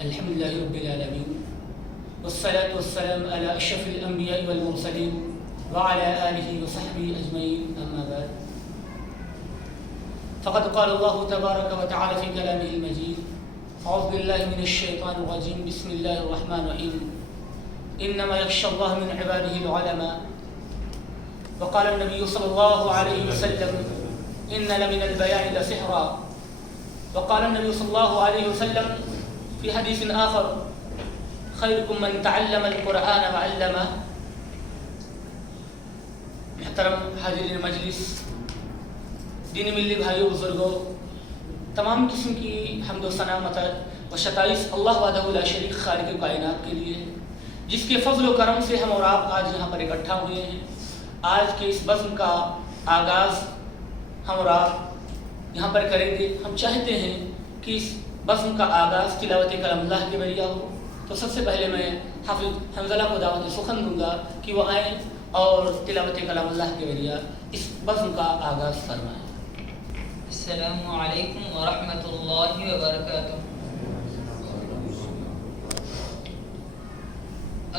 الحمد لله رب العالمين والصلاة والسلام على أشرف الأنبياء والمرسلين وعلى آله وصحبه أجمعين أما بعد فقد قال الله تبارك وتعالى في كلامه المجيد أعوذ بالله من الشيطان الرجيم بسم الله الرحمن الرحيم إنما يخشى الله من عباده العلماء وقال النبي صلى الله عليه وسلم إن لمن البيان لسحرا وقال النبي صلى الله عليه وسلم في حديث آخر خيركم من تعلم القرآن وعلمه. محترم حاضرین مجلس، دینی ملی بھائیو بزرگوں، تمام قسم کی حمد و ثنا و ستائش اللہ وحدہ لا شریک خالق کائنات کے لیے، جس کے فضل و کرم سے ہم اور آپ آج یہاں پر اکٹھا ہوئے ہیں۔ آج کے اس بزم کا آغاز ہم اور آپ یہاں پر کریں گے۔ ہم چاہتے ہیں کہ اس بزم کا آغاز تلاوت کلام اللہ کے ذریعہ ہو، تو سب سے پہلے میں حافظ حنظلہ کو دعوت سخن دوں گا کہ وہ آئیں اور تلاوت کلام اللہ کے ذریعہ اس بزم کا آغاز فرمائیں۔ السلام علیکم ورحمۃ اللہ وبرکاتہ۔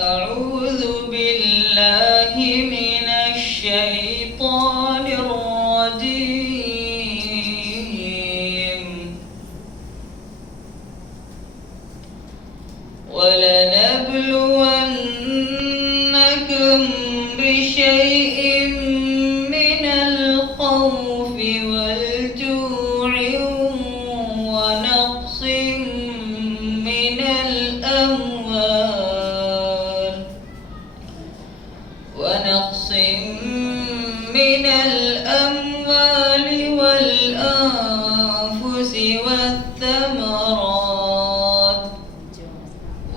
اعوذ باللہ من الشیطان الرجیم۔ وَلَنَبْلُوَنَّكُمْ بِشَيْءٍ مِّنَ الْخَوْفِ وَالْجُوعِ وَنَقْصٍ مِّنَ الْأَمْوَالِ وَالْأَنفُسِ وَالثَّمَرَاتِ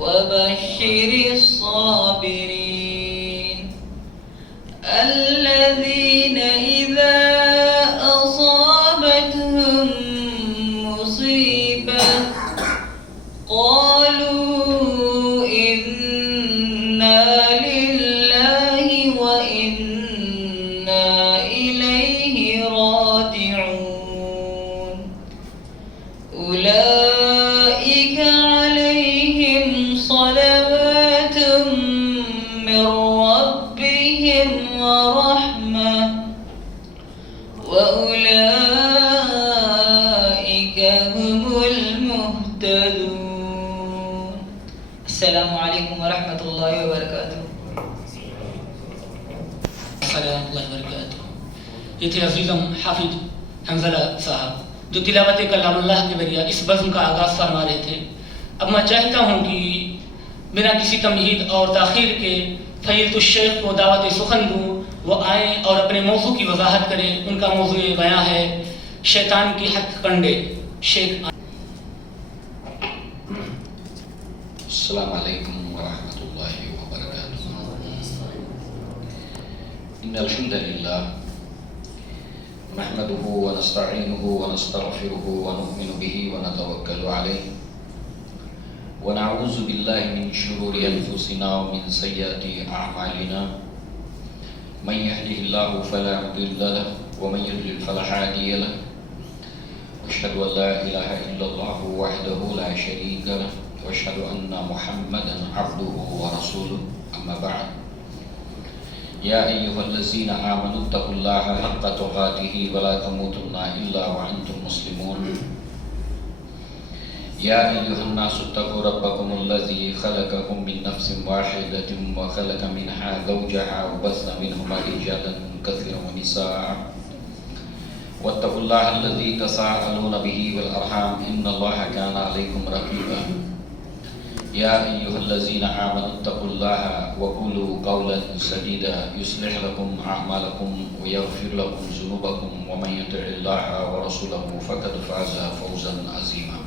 وَبَشِّرِ الصَّابِرِينَ الَّذِينَ إِذَا أَصَابَتْهُم مُّصِيبَةٌ قَالُوا إِنَّا لِلَّهِ وَإِنَّا إِلَيْهِ رَاجِعُونَ أُولَئِكَ عَلَيْهِمْ صَلَوَاتٌ مِّن رَّبِّهِمْ وَرَحْمَةٌ وَأُولَئِكَ هُمُ الْمُهْتَدُونَ۔ السلام علیکم ورحمۃ اللہ وبرکاتہ۔ السلام اللہ وبرکاتہ۔ یہ تھے عزیزم حافظ حنظلہ صاحب جو تلاوت کلام اللہ کے ذریعہ اس بزم کا آغاز فرما رہے تھے۔ اب میں چاہتا ہوں کہ بنا کسی تمہید اور تاخیر کے فضیلۃ الشیخ کو دعوت سخن دوں، وہ آئیں اور اپنے موضوع کی وضاحت کریں۔ ان کا موضوع بیان ہے شیطان کی ہتھ کنڈے۔ شیخ السلام علیکم ورحمۃ اللہ وبرکاتہ۔ ان الحمد للہ نحمده ونستعینه ونستغفره ونؤمن به ونتوکل علیہ ونعوذ باللہ من شرور انفسنا ومن سیئات اعمالنا من يهده الله فلا مضل له ومن يضلل فلا هادي له واشهد ان لا اله الا الله وحده لا شريك له واشهد ان محمدا عبده ورسوله اما بعد يا ايها الذين امنوا اتقوا الله حق تقاته ولا تموتن الا وانتم مسلمون يا ايها الناس اتقوا ربكم الذي خلقكم من نفس واحدة وخلق منها زوجها وبث منهما رجالا كثيرا ونساء واتقوا الله الذي تساءلون به والارحام ان الله كان عليكم رقيبا يا ايها الذين امنوا اتقوا الله وقولوا قولا سديدا يصلح لكم اعمالكم ويغفر لكم ذنوبكم ومن يطع الله ورسوله فقد فاز فوزا عظيما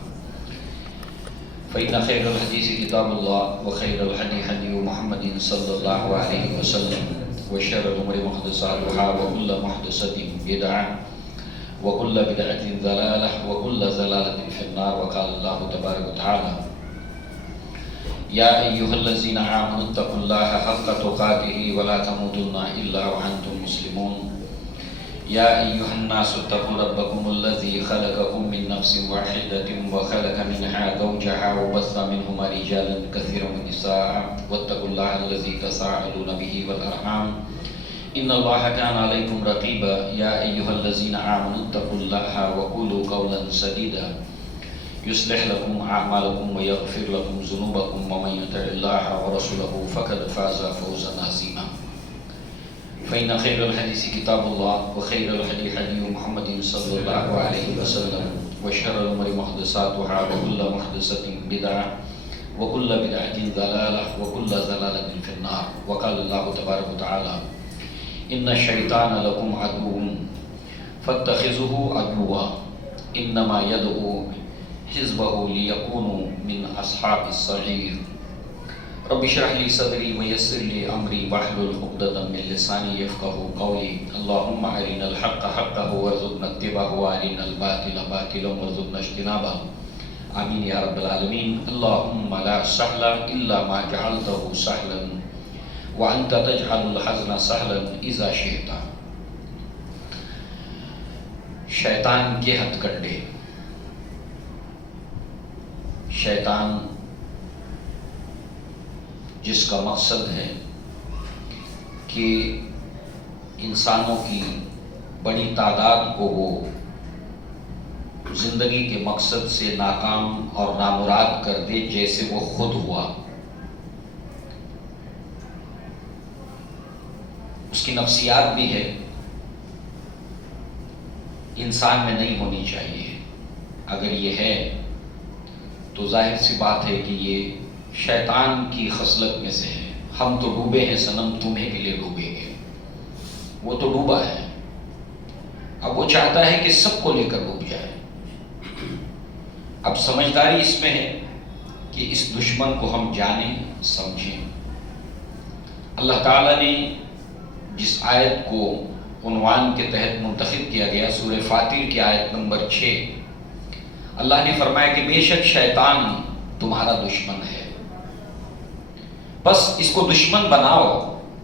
فإن خير الحديث كتاب الله وخير الهدي هدي محمد صلى الله عليه وسلم وشر الأمور محدثاتها وكل محدثة بدعة وكل بدعة ضلالة وكل ضلالة في النار وقال الله تبارك وتعالى يا أيها الذين آمنوا اتقوا الله حق تقاته ولا تموتن إلا وأنتم مسلمون یا ایھا الناس اتقوا ربکم الذی خلقکم من نفس واحدۃ وخلق منها زوجها وبث منهما رجالا كثيرا ونساء واتقوا الله الذي تساءلون به والارحام ان الله كان عليكم رقيبا یا ایھا الذین آمنوا اتقوا الله وقولوا قولا سدیدا يصلح لكم اعمالكم ويغفر لكم ذنوبكم ومن يطع الله ورسوله فقد فاز فوزا عظيما فإن خير الحديث كتاب الله وخير الهدي هدي محمد صلى الله عليه وسلم وشر الأمور محدثاتها وكل محدثة بدعة وكل بدعة ضلالة وكل ضلالة في النار وقال الله تبارك وتعالى إن الشيطان لكم عدو فاتخذوه عدوا إنما يدعو حزبه ليكونوا من أصحاب السعير رب اشرح لي صدري ويسر لي امري واحلل عقدة من لساني يفقهوا قولي اللهم ارنا الحق حقا وارزقنا اتباعه وارنا الباطل باطلا وارزقنا اجتنابه آمين يا رب العالمين اللهم لا سهل الا ما جعلته سهلا وانت تجعل الحزن سهلا اذا شئت. شیطان کے ہتھ کنڈے. شیطان جس کا مقصد ہے کہ انسانوں کی بڑی تعداد کو وہ زندگی کے مقصد سے ناکام اور نامراد کر دے جیسے وہ خود ہوا. اس کی نفسیات بھی ہے، انسان میں نہیں ہونی چاہیے. اگر یہ ہے تو ظاہر سی بات ہے کہ یہ شیطان کی خصلت میں سے ہے. ہم تو ڈوبے ہیں صنم تمہیں کے لیے ڈوبیں گے. وہ تو ڈوبا ہے، اب وہ چاہتا ہے کہ سب کو لے کر ڈوب جائے. اب سمجھداری اس میں ہے کہ اس دشمن کو ہم جانیں سمجھیں. اللہ تعالیٰ نے جس آیت کو عنوان کے تحت منتخب کیا گیا سورہ فاطر کی آیت نمبر 6، اللہ نے فرمایا کہ بے شک شیطان تمہارا دشمن ہے، بس اس کو دشمن بناؤ،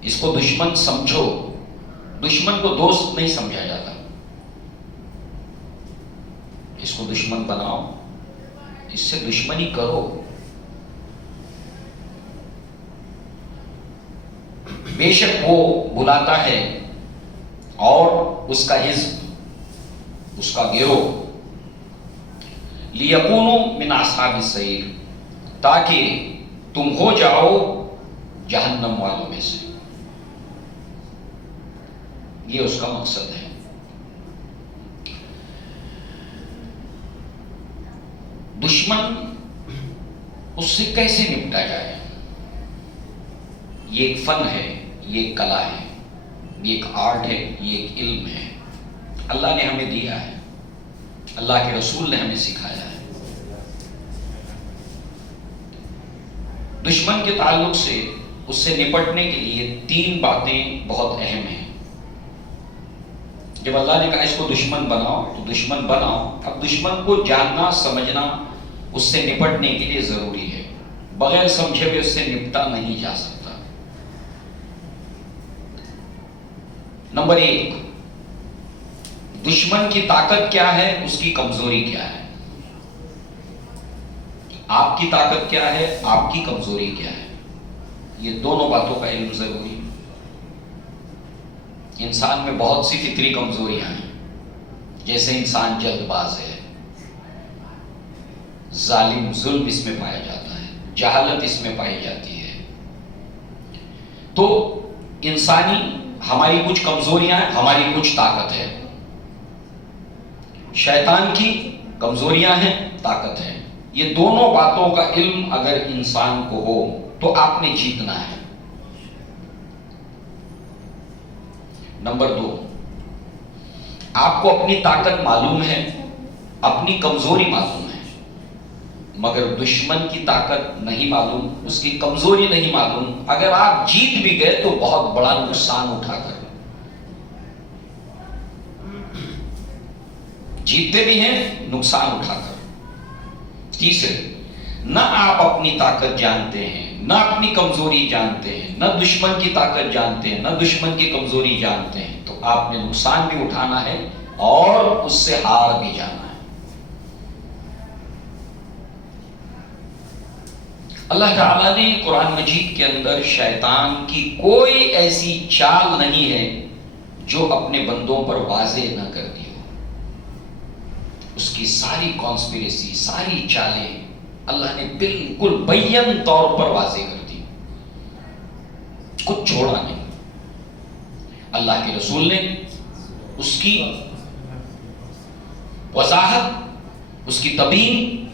اس کو دشمن سمجھو. دشمن کو دوست نہیں سمجھا جاتا. اس کو دشمن بناؤ، اس سے دشمنی کرو. بے شک وہ بلاتا ہے اور اس کا حزب، اس کا گروہ، لِيَكُونُوا مِنْ أَصْحَابِ السَّعِيرِ، تاکہ تم ہو جاؤ جہنم والوں میں سے. یہ اس کا مقصد ہے. دشمن اس سے کیسے نپٹا جائے؟ یہ ایک فن ہے، یہ ایک کلا ہے، یہ ایک آرٹ ہے، یہ ایک علم ہے. اللہ نے ہمیں دیا ہے، اللہ کے رسول نے ہمیں سکھایا ہے. دشمن کے تعلق سے اس سے نپٹنے کے لیے 3 باتیں بہت اہم ہیں. جب اللہ نے کہا اس کو دشمن بناؤ تو دشمن بناؤ. اب دشمن کو جاننا سمجھنا اس سے نپٹنے کے لیے ضروری ہے. بغیر سمجھے ہوئے اس سے نپٹا نہیں جا سکتا. نمبر 1، دشمن کی طاقت کیا ہے، اس کی کمزوری کیا ہے. آپ کی طاقت کیا ہے، آپ کی کمزوری کیا ہے. یہ دونوں باتوں کا علم ضروری ہے. انسان میں بہت سی فطری کمزوریاں ہیں، جیسے انسان جلد باز ہے، ظالم ظلم اس میں پایا جاتا ہے، جہالت اس میں پائی جاتی ہے. تو انسانی ہماری کچھ کمزوریاں ہیں، ہماری کچھ طاقت ہے. شیطان کی کمزوریاں ہیں، طاقت ہے. یہ دونوں باتوں کا علم اگر انسان کو ہو تو آپ نے جیتنا ہے. نمبر 2، آپ کو اپنی طاقت معلوم ہے، اپنی کمزوری معلوم ہے، مگر دشمن کی طاقت نہیں معلوم، اس کی کمزوری نہیں معلوم. اگر آپ جیت بھی گئے تو بہت بڑا نقصان اٹھا کر. جیتتے بھی ہیں، نقصان اٹھا کر. تیسرے، نہ آپ اپنی طاقت جانتے ہیں، نہ اپنی کمزوری جانتے ہیں، نہ دشمن کی طاقت جانتے ہیں، نہ دشمن کی کمزوری جانتے ہیں، تو آپ نے نقصان بھی اٹھانا ہے اور اس سے ہار بھی جانا ہے۔ اللہ تعالیٰ نے قرآن مجید کے اندر شیطان کی کوئی ایسی چال نہیں ہے جو اپنے بندوں پر واضح نہ کر دی ہو۔ اس کی ساری کانسپریسی، ساری چالیں اللہ نے بالکل بین طور پر واضح کر دی، کچھ چھوڑا نہیں۔ اللہ کے رسول نے اس کی وضاحت، اس کی تبیین،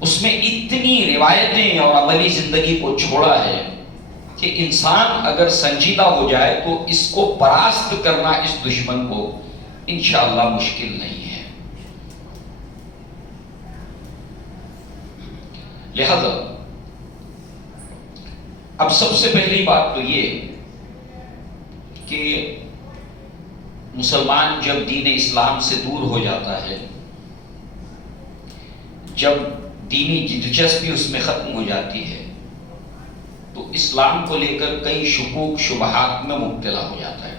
اس میں اتنی روایتیں اور عملی زندگی کو چھوڑا ہے کہ انسان اگر سنجیدہ ہو جائے تو اس کو پراست کرنا، اس دشمن کو، انشاءاللہ مشکل نہیں ہے۔ لہذا اب سب سے پہلی بات تو یہ کہ مسلمان جب دین اسلام سے دور ہو جاتا ہے، جب دینی دلچسپی اس میں ختم ہو جاتی ہے، تو اسلام کو لے کر کئی شکوک شبہات میں مبتلا ہو جاتا ہے۔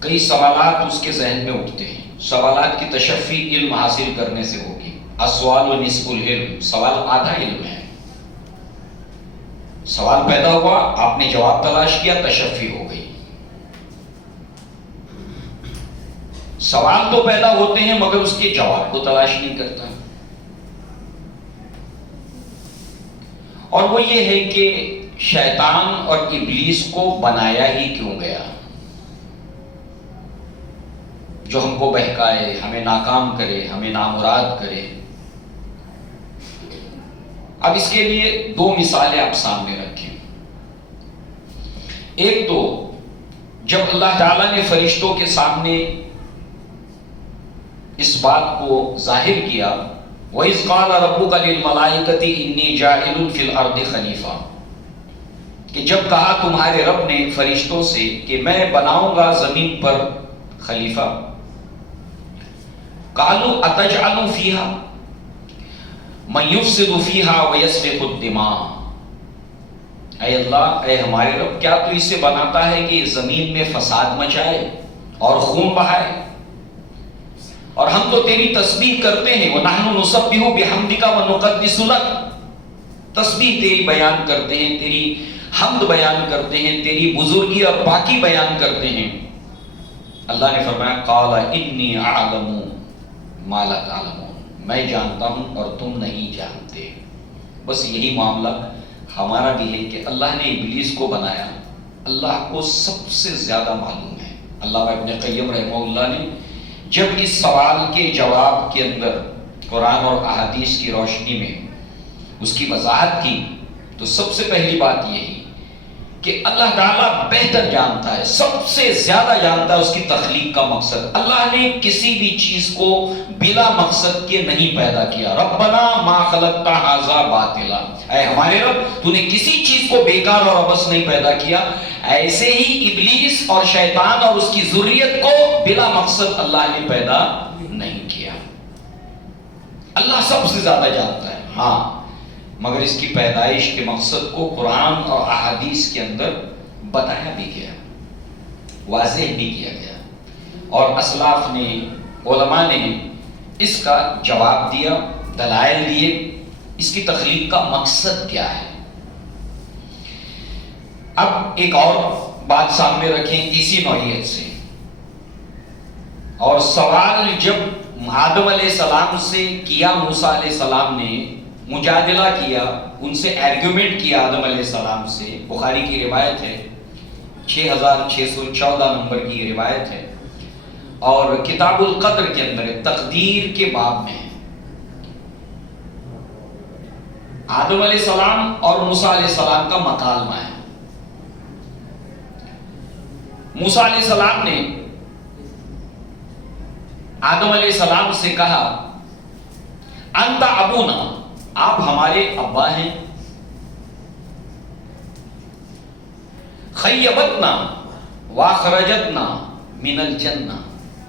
کئی سوالات اس کے ذہن میں اٹھتے ہیں۔ سوالات کی تشفی علم حاصل کرنے سے ہوگی۔ السؤال نصف العلم، سوال آدھا علم ہے۔ سوال پیدا ہوا، آپ نے جواب تلاش کیا، تشفی ہو گئی۔ سوال تو پیدا ہوتے ہیں مگر اس کے جواب کو تلاش نہیں کرتا۔ اور وہ یہ ہے کہ شیطان اور ابلیس کو بنایا ہی کیوں گیا، جو ہم کو بہکائے، ہمیں ناکام کرے، ہمیں نامراد کرے۔ اب اس کے لیے دو مثالیں آپ سامنے رکھیں۔ ایک تو جب اللہ تعالیٰ نے فرشتوں کے سامنے اس بات کو ظاہر کیا، وَإِذْ قَالَ رَبُّكَ لِلْمَلَائِكَةِ إِنِّي جَاعِلٌ فِي الْأَرْضِ خَلِيفَةً، کہ جب کہا تمہارے رب نے فرشتوں سے کہ میں بناؤں گا زمین پر خلیفہ، قَالُوا أَتَجْعَلُ فِيهَا مَن يُفْسِدُ فِيهَا وَيَسْفِكُ الدِّمَاءَ، اے اللہ، اے ہمارے رب، کیا تو اسے بناتا ہے کہ زمین میں فساد مچائے اور خون بہائے؟ اور ہم تو تیری تسبیح کرتے ہیں، وَنَحْنُ نُسَبِّحُ بِحَمْدِكَ وَنُقَدِّسُ لَكَ، تسبیح تیری بیان کرتے ہیں، تیری حمد بیان کرتے ہیں، تیری بزرگی اور باقی بیان کرتے ہیں۔ اللہ نے فرمایا قَالَ إِنِّي أَعْلَمُ مَا لَا تَعْلَمُونَ، میں جانتا ہوں اور تم نہیں جانتے۔ بس یہی معاملہ ہمارا بھی ہے کہ اللہ نے ابلیس کو بنایا، اللہ کو سب سے زیادہ معلوم ہے۔ علامہ ابن قیم رحمہ اللہ نے جب اس سوال کے جواب کے اندر قرآن اور احادیث کی روشنی میں اس کی وضاحت کی، تو سب سے پہلی بات یہی کہ اللہ تعالیٰ بہتر جانتا ہے، سب سے زیادہ جانتا ہے اس کی تخلیق کا مقصد۔ اللہ نے کسی بھی چیز کو بلا مقصد کے نہیں پیدا کیا۔ ربنا ما خلقت ھذا باطلا، اے ہمارے رب، تو نے کسی چیز کو بیکار اور عبث نہیں پیدا کیا۔ ایسے ہی ابلیس اور شیطان اور اس کی ذریت کو بلا مقصد اللہ نے پیدا نہیں کیا۔ اللہ سب سے زیادہ جانتا ہے، ہاں، مگر اس کی پیدائش کے مقصد کو قرآن اور احادیث کے اندر بتایا بھی گیا، واضح بھی کیا گیا، اور اسلاف نے، علماء نے اس کا جواب دیا، دلائل دیے، اس کی تخلیق کا مقصد کیا ہے۔ اب ایک اور بات سامنے رکھیں اسی نوعیت سے، اور سوال جب آدم علیہ السلام سے کیا، موسیٰ علیہ السلام نے مجادلہ کیا، ان سے ایرگیومنٹ کیا آدم علیہ السلام سے، بخاری کی روایت ہے، 6614 نمبر کی روایت ہے، اور کتاب القدر کے اندر تقدیر کے باب میں آدم علیہ السلام اور موسیٰ علیہ السلام کا مکالمہ ہے۔ موسیٰ علیہ السلام نے آدم علیہ السلام سے کہا انت ابونا، آپ ہمارے ابا ہیں، خیبتنا واخرجتنا من الجنہ،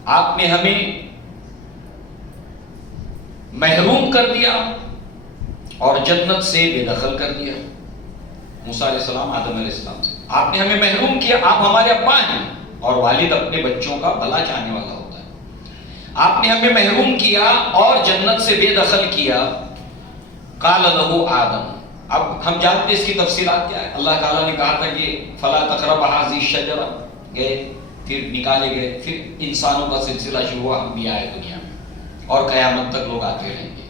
آپ نے ہمیں محروم کر دیا اور جنت سے بے دخل کر دیا. موسیٰ علیہ السلام آدم علیہ السلام سے آپ نے ہمیں محروم کیا، آپ ہمارے ابا ہیں اور والد اپنے بچوں کا بھلا چاہنے والا ہوتا ہے. آپ نے ہمیں محروم کیا اور جنت سے بے دخل کیا. قال له آدم، اب ہم جانتے ہیں اس کی تفصیلات کیا ہے. اللہ تعالیٰ نے کہا تھا کہ فلا تقرب هذه الشجرة، گئے پھر نکالے گئے، پھر انسانوں کا سلسلہ شروع ہوا، ہم بھی آئے دنیا میں اور قیامت تک لوگ آتے رہیں گے.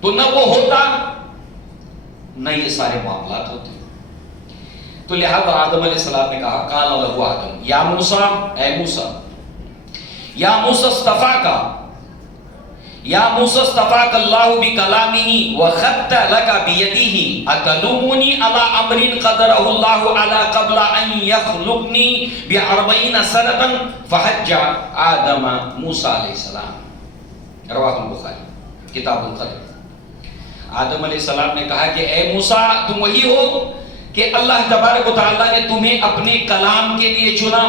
تو نہ وہ ہوتا نہ یہ سارے معاملات ہوتے. تو لہذا آدم علیہ السلام نے کہا قال له آدم یا موسیٰ، اے موسیٰ، یا موسیٰ اصطفاک، یا موسیٰ اصطفاک اللہ بکلامہ وخط لک بیدہ اتلومنی علی امر قدرہ اللہ علی قبل ان یخلقنی ب40 سنۃ فحج آدم موسیٰ علیہ السلام. رواہ البخاری کتاب القدر. آدم علیہ السلام نے کہا کہ اے موسیٰ، تم وہی ہو کہ اللہ تبارک و تعالیٰ نے تمہیں اپنے کلام کے لیے چنا.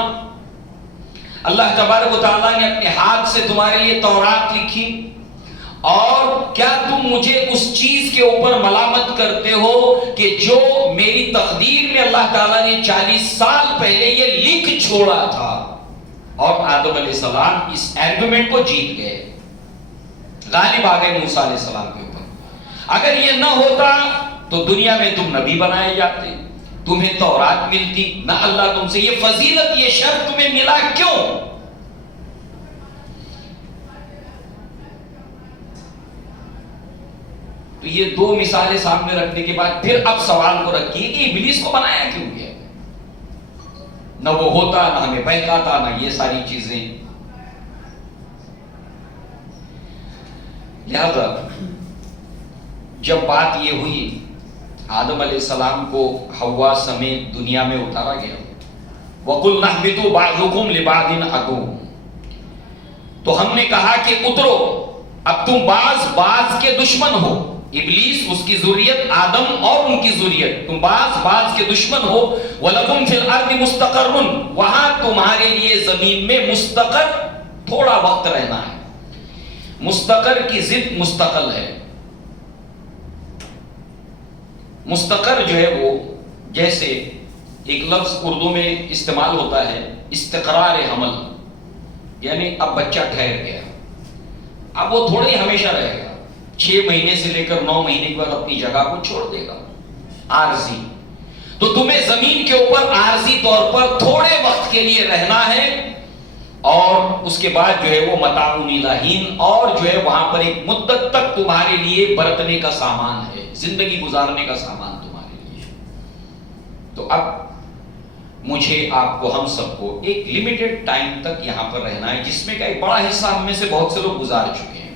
اللہ تبارک و تعالیٰ نے اپنے ہاتھ سے تمہارے لیے تورات لکھی، اور کیا تم مجھے اس چیز کے اوپر ملامت کرتے ہو کہ جو میری تقدیر میں اللہ تعالیٰ نے 40 سال پہلے یہ لکھ چھوڑا تھا. اور آدم علیہ السلام اس آرگومنٹ کو جیت گئے، غالب آ گئے موسیٰ علیہ السلام کے اوپر. اگر یہ نہ ہوتا تو دنیا میں تم نبی بنائے جاتے، تمہیں تورات ملتی، نہ اللہ تم سے یہ فضیلت، یہ شرف تمہیں ملا کیوں؟ تو یہ دو مثالیں سامنے رکھنے کے بعد پھر اب سوال کو رکھیے کہ ابلیس کو بنایا کیوں گیا؟ نہ وہ ہوتا، نہ ہمیں بہکاتا، نہ یہ ساری چیزیں. لہذا جب بات یہ ہوئی، آدم علیہ السلام کو حوا سمیت دنیا میں اتارا گیا. وَقُلْنَا اهْبِطُوا بَعْضُكُمْ لِبَعْضٍ عَدُوٌّ، تو ہم نے کہا کہ اترو، اب تم بعض کے دشمن ہو. ابلیس، اس کی ذریت، آدم اور ان کی ذریت، تم بعض کے دشمن ہو. وَلَكُمْ فِي الْأَرْضِ مُسْتَقَرٌّ، وہاں تمہارے لیے زمین میں مستقر، تھوڑا وقت رہنا ہے. مستقر کی ضد مستقل ہے. مستقر جو ہے وہ جیسے ایک لفظ اردو میں استعمال ہوتا ہے استقرار حمل، یعنی اب بچہ ٹھہر گیا، اب وہ تھوڑا ہی ہمیشہ رہے گا، 6 مہینے سے لے کر 9 مہینے کے بعد اپنی جگہ کو چھوڑ دے گا، عارضی. تو تمہیں زمین کے اوپر عارضی طور پر تھوڑے وقت کے لیے رہنا ہے، اور اس کے بعد جو ہے وہ متاع الی حین، اور جو ہے وہاں پر ایک مدت تک تمہارے لیے برتنے کا سامان ہے، زندگی گزارنے کا سامان تمہارے لیے. تو اب مجھے، آپ کو، ہم سب کو ایک لمیٹڈ ٹائم تک یہاں پر رہنا ہے، جس میں کا ایک بڑا حصہ ہم میں سے بہت سے لوگ گزار چکے ہیں،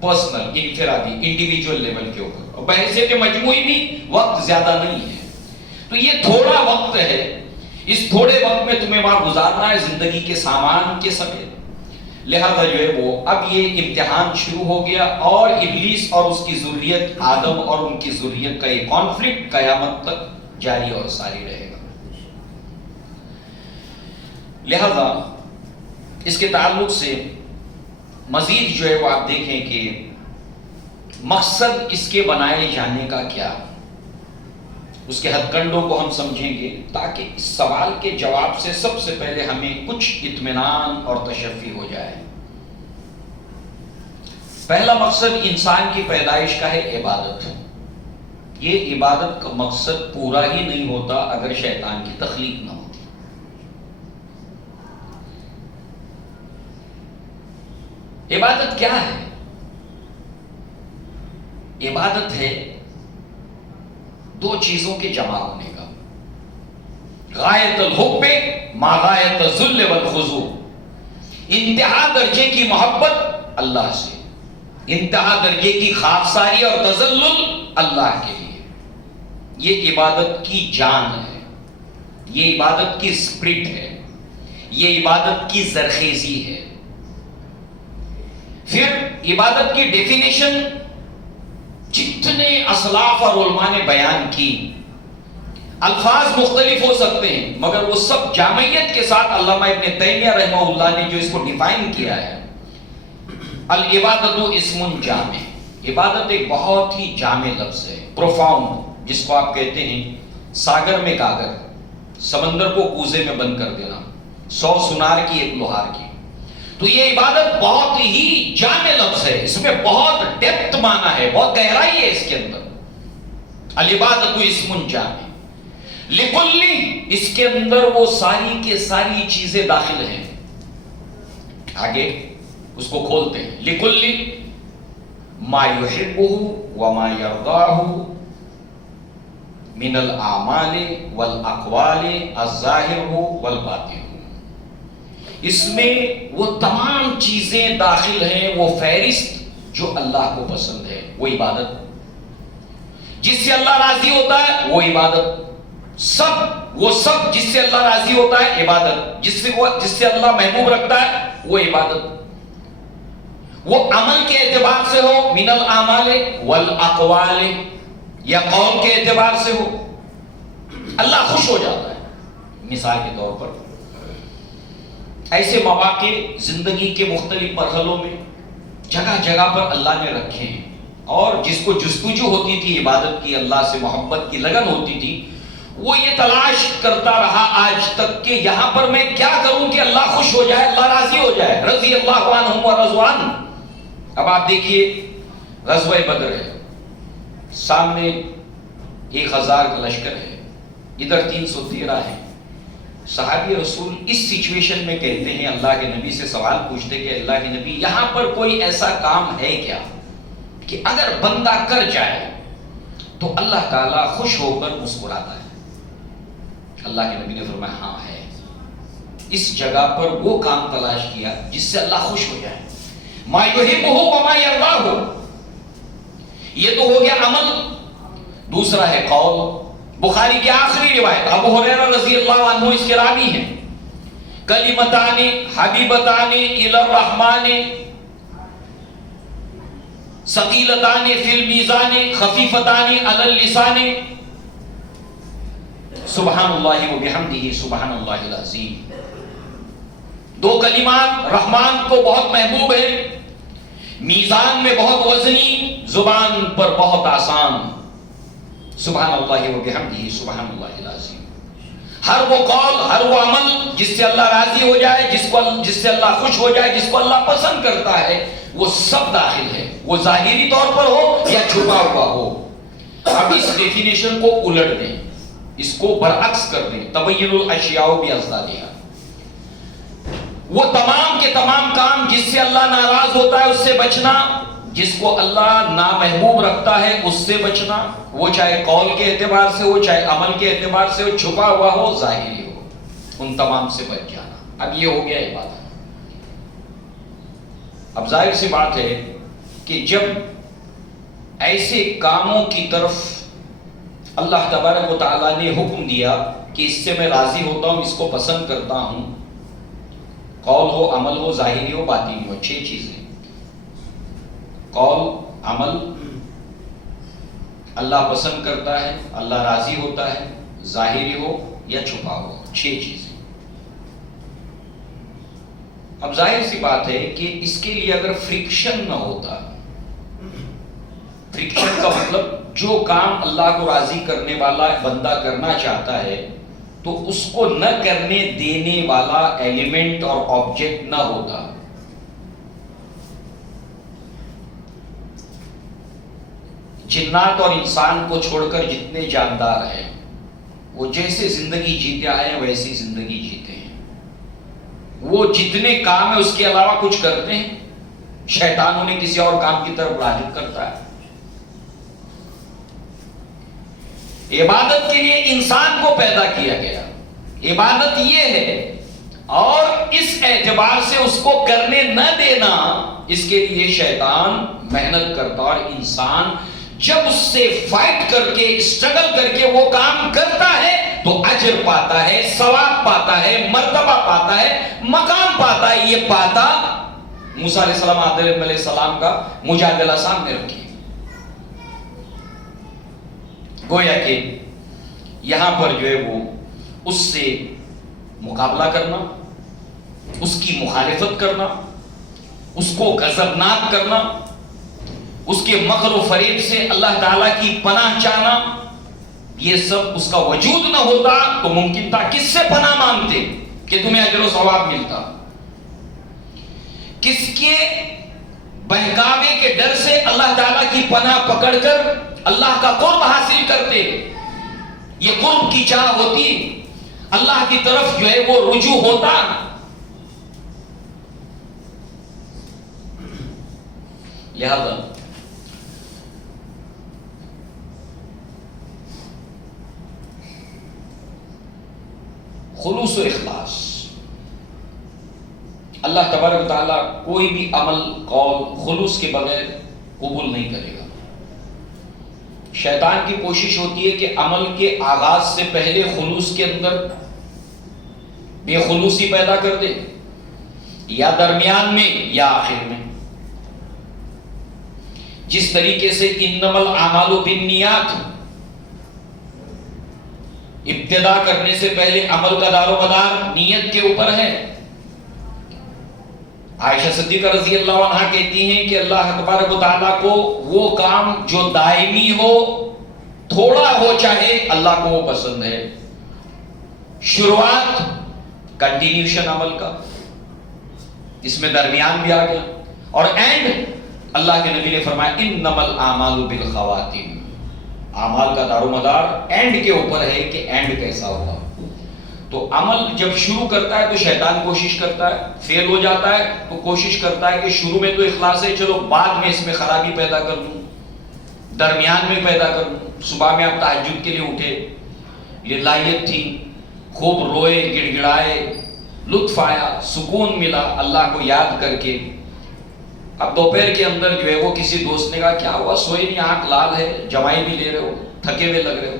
پرسنل، انفرادی، انڈیویجول لیول کے اوپر، اور بحیثیت مجموعی بھی وقت زیادہ نہیں ہے. تو یہ تھوڑا وقت ہے، اس تھوڑے وقت میں تمہیں وہاں گزارنا ہے زندگی کے سامان کے سمیت. لہذا جو ہے وہ اب یہ امتحان شروع ہو گیا، اور ابلیس اور اس کی ذریت، آدم اور ان کی ذریت کا یہ کانفلکٹ قیامت تک جاری اور ساری رہے گا. لہذا اس کے تعلق سے مزید جو ہے وہ آپ دیکھیں کہ مقصد اس کے بنائے جانے کا کیا، اس کے ہتھ کنڈوں کو ہم سمجھیں گے، تاکہ اس سوال کے جواب سے سب سے پہلے ہمیں کچھ اطمینان اور تشفی ہو جائے. پہلا مقصد انسان کی پیدائش کا ہے عبادت. یہ عبادت کا مقصد پورا ہی نہیں ہوتا اگر شیطان کی تخلیق نہ ہوتی. عبادت کیا ہے؟ عبادت ہے 2 چیزوں کے جمع ہونے کا، غایت الحب ما غایت الذل والخضوع، انتہا درجے کی محبت اللہ سے، انتہا درجے کی خاکساری اور تذلل اللہ کے لیے. یہ عبادت کی جان ہے، یہ عبادت کی اسپرٹ ہے، یہ عبادت کی زرخیزی ہے. پھر عبادت کی ڈیفینیشن جتنے اسلاف اور علماء نے بیان کی، الفاظ مختلف ہو سکتے ہیں، مگر وہ سب جامعیت کے ساتھ علامہ ابن تیمیہ رحمہ اللہ نے جو اس کو ڈیفائن کیا ہے، العبادت اسم جامع، عبادت ایک بہت ہی جامع لفظ ہے، پروفاؤنڈ، جس کو آپ کہتے ہیں ساگر میں گاگر، سمندر کو کوزے میں بند کر دینا، 100 سنار کی ایک لوہار کی. تو یہ عبادت بہت ہی جامع لفظ ہے، اس میں بہت ڈیپتھ معنی ہے، بہت گہرائی ہے اس کے اندر. العبادت اسم جامع لکل، اس کے اندر وہ ساری کے ساری چیزیں داخل ہیں. آگے اس کو کھولتے ہیں. لکل ما یحبہ وما یرضاہ من الاعمال والاقوال الظاہر والباطن. اس میں وہ تمام چیزیں داخل ہیں، وہ فہرست جو اللہ کو پسند ہے وہ عبادت، جس سے اللہ راضی ہوتا ہے وہ عبادت، وہ سب جس سے اللہ راضی ہوتا ہے عبادت، جس سے اللہ محبوب رکھتا ہے وہ عبادت. وہ عمل کے اعتبار سے ہو، من الاعمال والاقوال، یا قول کے اعتبار سے ہو، اللہ خوش ہو جاتا ہے. مثال کے طور پر ایسے مواقع زندگی کے مختلف مرحلوں میں جگہ جگہ پر اللہ نے رکھے ہیں، اور جس کو جستجو ہوتی تھی عبادت کی، اللہ سے محبت کی لگن ہوتی تھی، وہ یہ تلاش کرتا رہا آج تک کہ یہاں پر میں کیا کروں کہ اللہ خوش ہو جائے، اللہ راضی ہو جائے. رضی اللہ عنہم ورضوان. اب آپ دیکھیے غزوہ بدر ہے، سامنے 1000 کا لشکر ہے، ادھر 313 ہے. صحابی رسول اس سچویشن میں کہتے ہیں، اللہ کے نبی سے سوال پوچھتے کہ اللہ کے نبی یہاں پر کوئی ایسا کام ہے کیا کہ اگر بندہ کر جائے تو اللہ تعالیٰ خوش ہو کر مسکراتا ہے؟ اللہ کے نبی نے فرمایا ہاں ہے. اس جگہ پر وہ کام تلاش کیا جس سے اللہ خوش ہو جائے. ما یحبہ وما یرضاہ، یہ تو ہو گیا عمل. دوسرا ہے قول. بخاری کی آخری روایت، ابو ہریرہ رضی اللہ عنہ اس کے راوی ہیں، کلمتان حبیبتان الی الرحمن ثقیلتان فی المیزان خفیفتان علی اللسان سبحان اللہ وبحمدہ سبحان اللہ العظیم. 2 کلمات رحمان کو بہت محبوب ہے، میزان میں بہت وزنی، زبان پر بہت آسان. سبحان اللہ وبحمدہ سبحان اللہ العظیم. ہر وہ قول، ہر وہ عمل جس سے اللہ راضی ہو جائے، جس سے اللہ خوش ہو جائے، جس کو اللہ پسند کرتا ہے، وہ سب داخل ہے، وہ ظاہری طور پر ہو یا چھپا ہوا ہو. اب اس ڈیفینیشن کو الٹ دیں، اس کو برعکس کر دیں. تبین الاشیاء باضدادها. وہ تمام کے تمام کام جس سے اللہ ناراض ہوتا ہے اس سے بچنا، جس کو اللہ نامحبوب رکھتا ہے اس سے بچنا، وہ چاہے قول کے اعتبار سے ہو، چاہے عمل کے اعتبار سے ہو، چھپا ہوا ہو، ظاہری ہو، ان تمام سے بچ جانا. اب یہ ہو گیا عبادت. اب ظاہر سی بات ہے کہ جب ایسے کاموں کی طرف اللہ تبارک و تعالیٰ نے حکم دیا کہ اس سے میں راضی ہوتا ہوں، اس کو پسند کرتا ہوں، قول ہو، عمل ہو، ظاہری ہو، باطنی ہو، 6 چیزیں. قول، عمل اللہ پسند کرتا ہے، اللہ راضی ہوتا ہے، ظاہری ہو یا چھپا ہو، 6 چیزیں. اب ظاہر سی بات ہے کہ اس کے لیے اگر فرکشن نہ ہوتا، فرکشن کا مطلب جو کام اللہ کو راضی کرنے والا بندہ کرنا چاہتا ہے تو اس کو نہ کرنے دینے والا ایلیمنٹ اور آبجیکٹ نہ ہوتا. جنات اور انسان کو چھوڑ کر جتنے جاندار ہیں وہ جیسے زندگی جیتے آئے ہیں ویسی زندگی جیتے ہیں. وہ جتنے کام ہیں اس کے علاوہ کچھ کرتے ہیں. شیطان انہیں کسی اور کام کی طرف راغب کرتا ہے. عبادت کے لیے انسان کو پیدا کیا گیا، عبادت یہ ہے، اور اس اعتبار سے اس کو کرنے نہ دینا، اس کے لیے شیطان محنت کرتا. اور انسان جب اس سے فائٹ کر کے، اسٹرگل کر کے وہ کام کرتا ہے تو اجر پاتا ہے، ثواب پاتا ہے، مرتبہ پاتا ہے، مقام پاتا ہے. یہ پاتا موسیٰ علیہ السلام، آدم علیہ السلام کا مجادلہ سامنے رکھیے. گویا کہ یہاں پر جو ہے وہ اس سے مقابلہ کرنا، اس کی مخالفت کرنا، اس کو غضبناک کرنا، اس کے مکر و فریب سے اللہ تعالیٰ کی پناہ چاہنا، یہ سب اس کا وجود نہ ہوتا تو ممکن تھا کس سے پناہ مانگتے کہ تمہیں اجر و ثواب ملتا؟ کس کے بہکاوے کے ڈر سے اللہ تعالیٰ کی پناہ پکڑ کر اللہ کا قرب حاصل کرتے؟ یہ قرب کی چاہ ہوتی، اللہ کی طرف جو ہے وہ رجوع ہوتا۔ لہذا خلوص و اخلاص، اللہ تبارک و تعالیٰ کوئی بھی عمل قول خلوص کے بغیر قبول نہیں کرے گا۔ شیطان کی کوشش ہوتی ہے کہ عمل کے آغاز سے پہلے خلوص کے اندر بے خلوصی پیدا کر دے، یا درمیان میں یا آخر میں۔ جس طریقے سے انما الاعمال بالنیات، ابتدا کرنے سے پہلے عمل کا دار و مدار نیت کے اوپر ہے۔ عائشہ صدیقہ رضی اللہ عنہا کہتی ہیں کہ اللہ تبارک و تعالیٰ کو وہ کام جو دائمی ہو، تھوڑا ہو چاہے، اللہ کو وہ پسند ہے۔ شروعات کنٹینیوشن عمل کا، اس میں درمیان بھی آ گیا، اور اینڈ اللہ کے نبی نے فرمایا انما الاعمال بالخواتیم، اعمال کا دار و مدار اینڈ کے اوپر ہے کہ اینڈ کیسا ہوگا۔ تو عمل جب شروع کرتا ہے تو شیطان کوشش کرتا ہے، فیل ہو جاتا ہے تو کوشش کرتا ہے کہ شروع میں تو اخلاص ہے، چلو بعد میں اس میں خرابی پیدا کر دوں، درمیان میں پیدا کر دوں۔ صبح میں آپ تہجد کے لیے اٹھے، للہیت تھی، خوب روئے، گڑ گڑائے، لطف آیا، سکون ملا اللہ کو یاد کر کے۔ اب دوپہر کے اندر جو ہے وہ کسی دوست نے کہا کیا ہوا، سوئے نہیں، آنکھ لال ہے، جمائی بھی لے رہے ہو، تھکے ہوئے لگ رہے ہو۔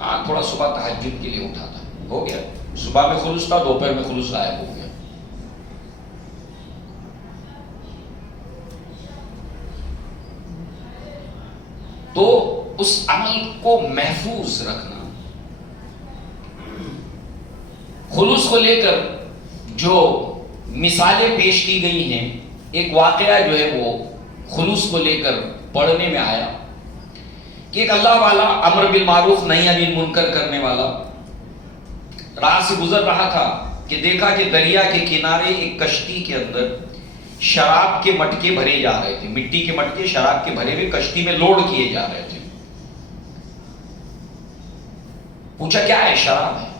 ہاں تھوڑا صبح تہجد کے لیے اٹھا تھا، ہو گیا۔ صبح میں خلوص تھا، دوپہر میں خلوص غائب ہو گیا۔ تو اس عمل کو محفوظ رکھنا، خلوص کو لے کر جو مثالیں پیش کی گئی ہیں، ایک واقعہ جو ہے وہ خلوص کو لے کر پڑھنے میں آیا کہ ایک اللہ والا، امر بالمعروف نہی عن المنکر کرنے والا، راہ سے گزر رہا تھا کہ دیکھا کہ دریا کے کنارے ایک کشتی کے اندر شراب کے مٹکے بھرے جا رہے تھے، مٹی کے مٹکے شراب کے بھرے ہوئے کشتی میں لوڈ کیے جا رہے تھے۔ پوچھا کیا ہے؟ شراب ہے۔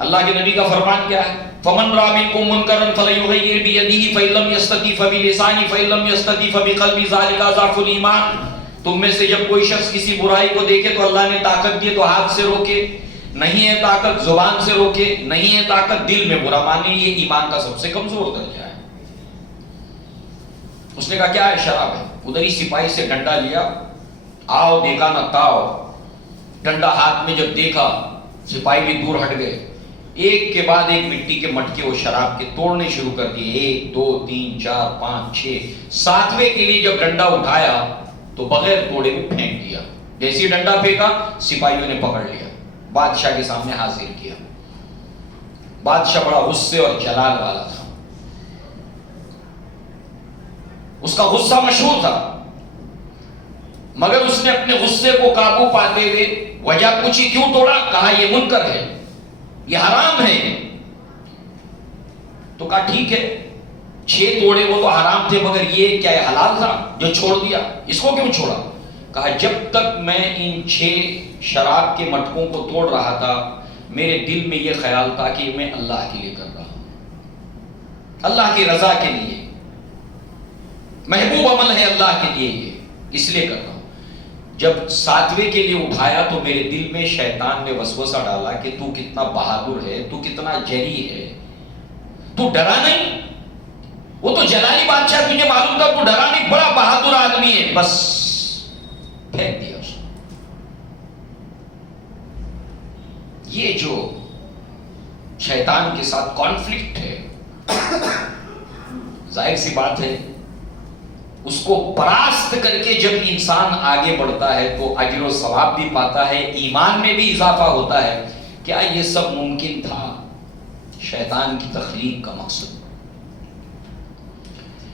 اللہ کے نبی کا فرمان کیا ہے؟ فمن رأى منكم منكرا فليغير بيده فإن لم يستطع فبلسانه فإن لم يستطع فبقلبه ذلك ضعف الإيمان۔ تم میں سے جب کوئی شخص کسی برائی کو دیکھے تو اللہ نے طاقت دی تو ہاتھ سے روکے، نہیں ہے طاقت زبان سے روکے، نہیں ہے طاقت دل میں برا مانے، یہ ایمان کا سب سے کمزور درجہ ہے۔ اس نے کہا کیا ہے؟ شراب ہے۔ ادھر ہی سپاہی سے ڈنڈا لیا، آؤ دیکھا نہ تاؤ، ڈنڈا ہاتھ میں جب دیکھا سپاہی بھی دور ہٹ گئے، ایک کے بعد ایک مٹی کے مٹکے وہ شراب کے توڑنے شروع کر دیے، 1 2 3 4 5 6، 7ویں کے لیے جب ڈنڈا اٹھایا تو بغیر توڑے میں پھینک دیا۔ جیسے ڈنڈا پھینکا سپاہیوں نے پکڑ لیا، بادشاہ کے سامنے حاضر کیا۔ بادشاہ بڑا غصے اور جلال والا تھا، اس کا غصہ مشہور تھا، مگر اس نے اپنے غصے کو قابو پاتے ہوئے وجہ پوچھی کیوں توڑا؟ کہا یہ منکر ہے، یہ حرام ہے۔ تو کہا ٹھیک ہے، 6 توڑے وہ تو حرام تھے، مگر یہ کیا ہے حلال تھا جو چھوڑ دیا؟ اس کو کیوں چھوڑا؟ کہا جب تک میں ان 6 شراب کے مٹکوں کو توڑ رہا تھا میرے دل میں یہ خیال تھا کہ میں اللہ کے لیے کر رہا ہوں، اللہ کی رضا کے لیے، محبوب عمل ہے اللہ کے لیے، یہ اس لیے کر رہا ہوں۔ جب 7ویں کے لیے اٹھایا تو میرے دل میں شیطان نے وسوسہ ڈالا کہ تو کتنا بہادر ہے، تو کتنا جری ہے، تو ڈرا نہیں؟ وہ تو جلالی بادشاہ، تجھے معلوم تھا تو ڈرا نہیں، بڑا بہادر آدمی ہے، بس پھینک دیا اس نے۔ یہ جو شیطان کے ساتھ کانفلکٹ ہے، ظاہر سی بات ہے اس کو پراست کر کے جب انسان آگے بڑھتا ہے تو اجر و ثواب بھی پاتا ہے، ایمان میں بھی اضافہ ہوتا ہے۔ کیا یہ سب ممکن تھا؟ شیطان کی تخلیق کا مقصد۔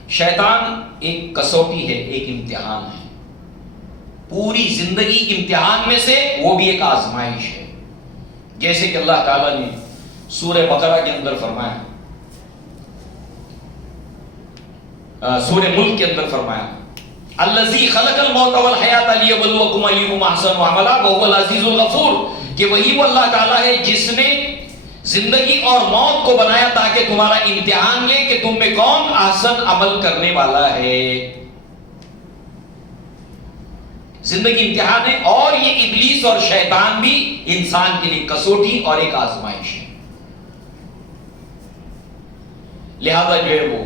شیطان ایک کسوٹی ہے، ایک امتحان ہے، پوری زندگی امتحان میں سے وہ بھی ایک آزمائش ہے. جیسے کہ اللہ تعالیٰ نے سورہ بقرہ کے اندر فرمایا، سورہ ملک کے اندر فرمایا الذی خلق الموت والحیات لیبلوکم ایکم احسن عملا وہو العزیز الغفور، کہ وہی وہ اللہ تعالیٰ ہے جس نے زندگی اور موت کو بنایا تاکہ تمہارا امتحان لے کہ تم میں کون احسن عمل کرنے والا ہے. زندگی امتحان ہے، اور یہ ابلیس اور شیطان بھی انسان کے لیے کسوٹی اور ایک آزمائش ہے. لہذا جو ہے وہ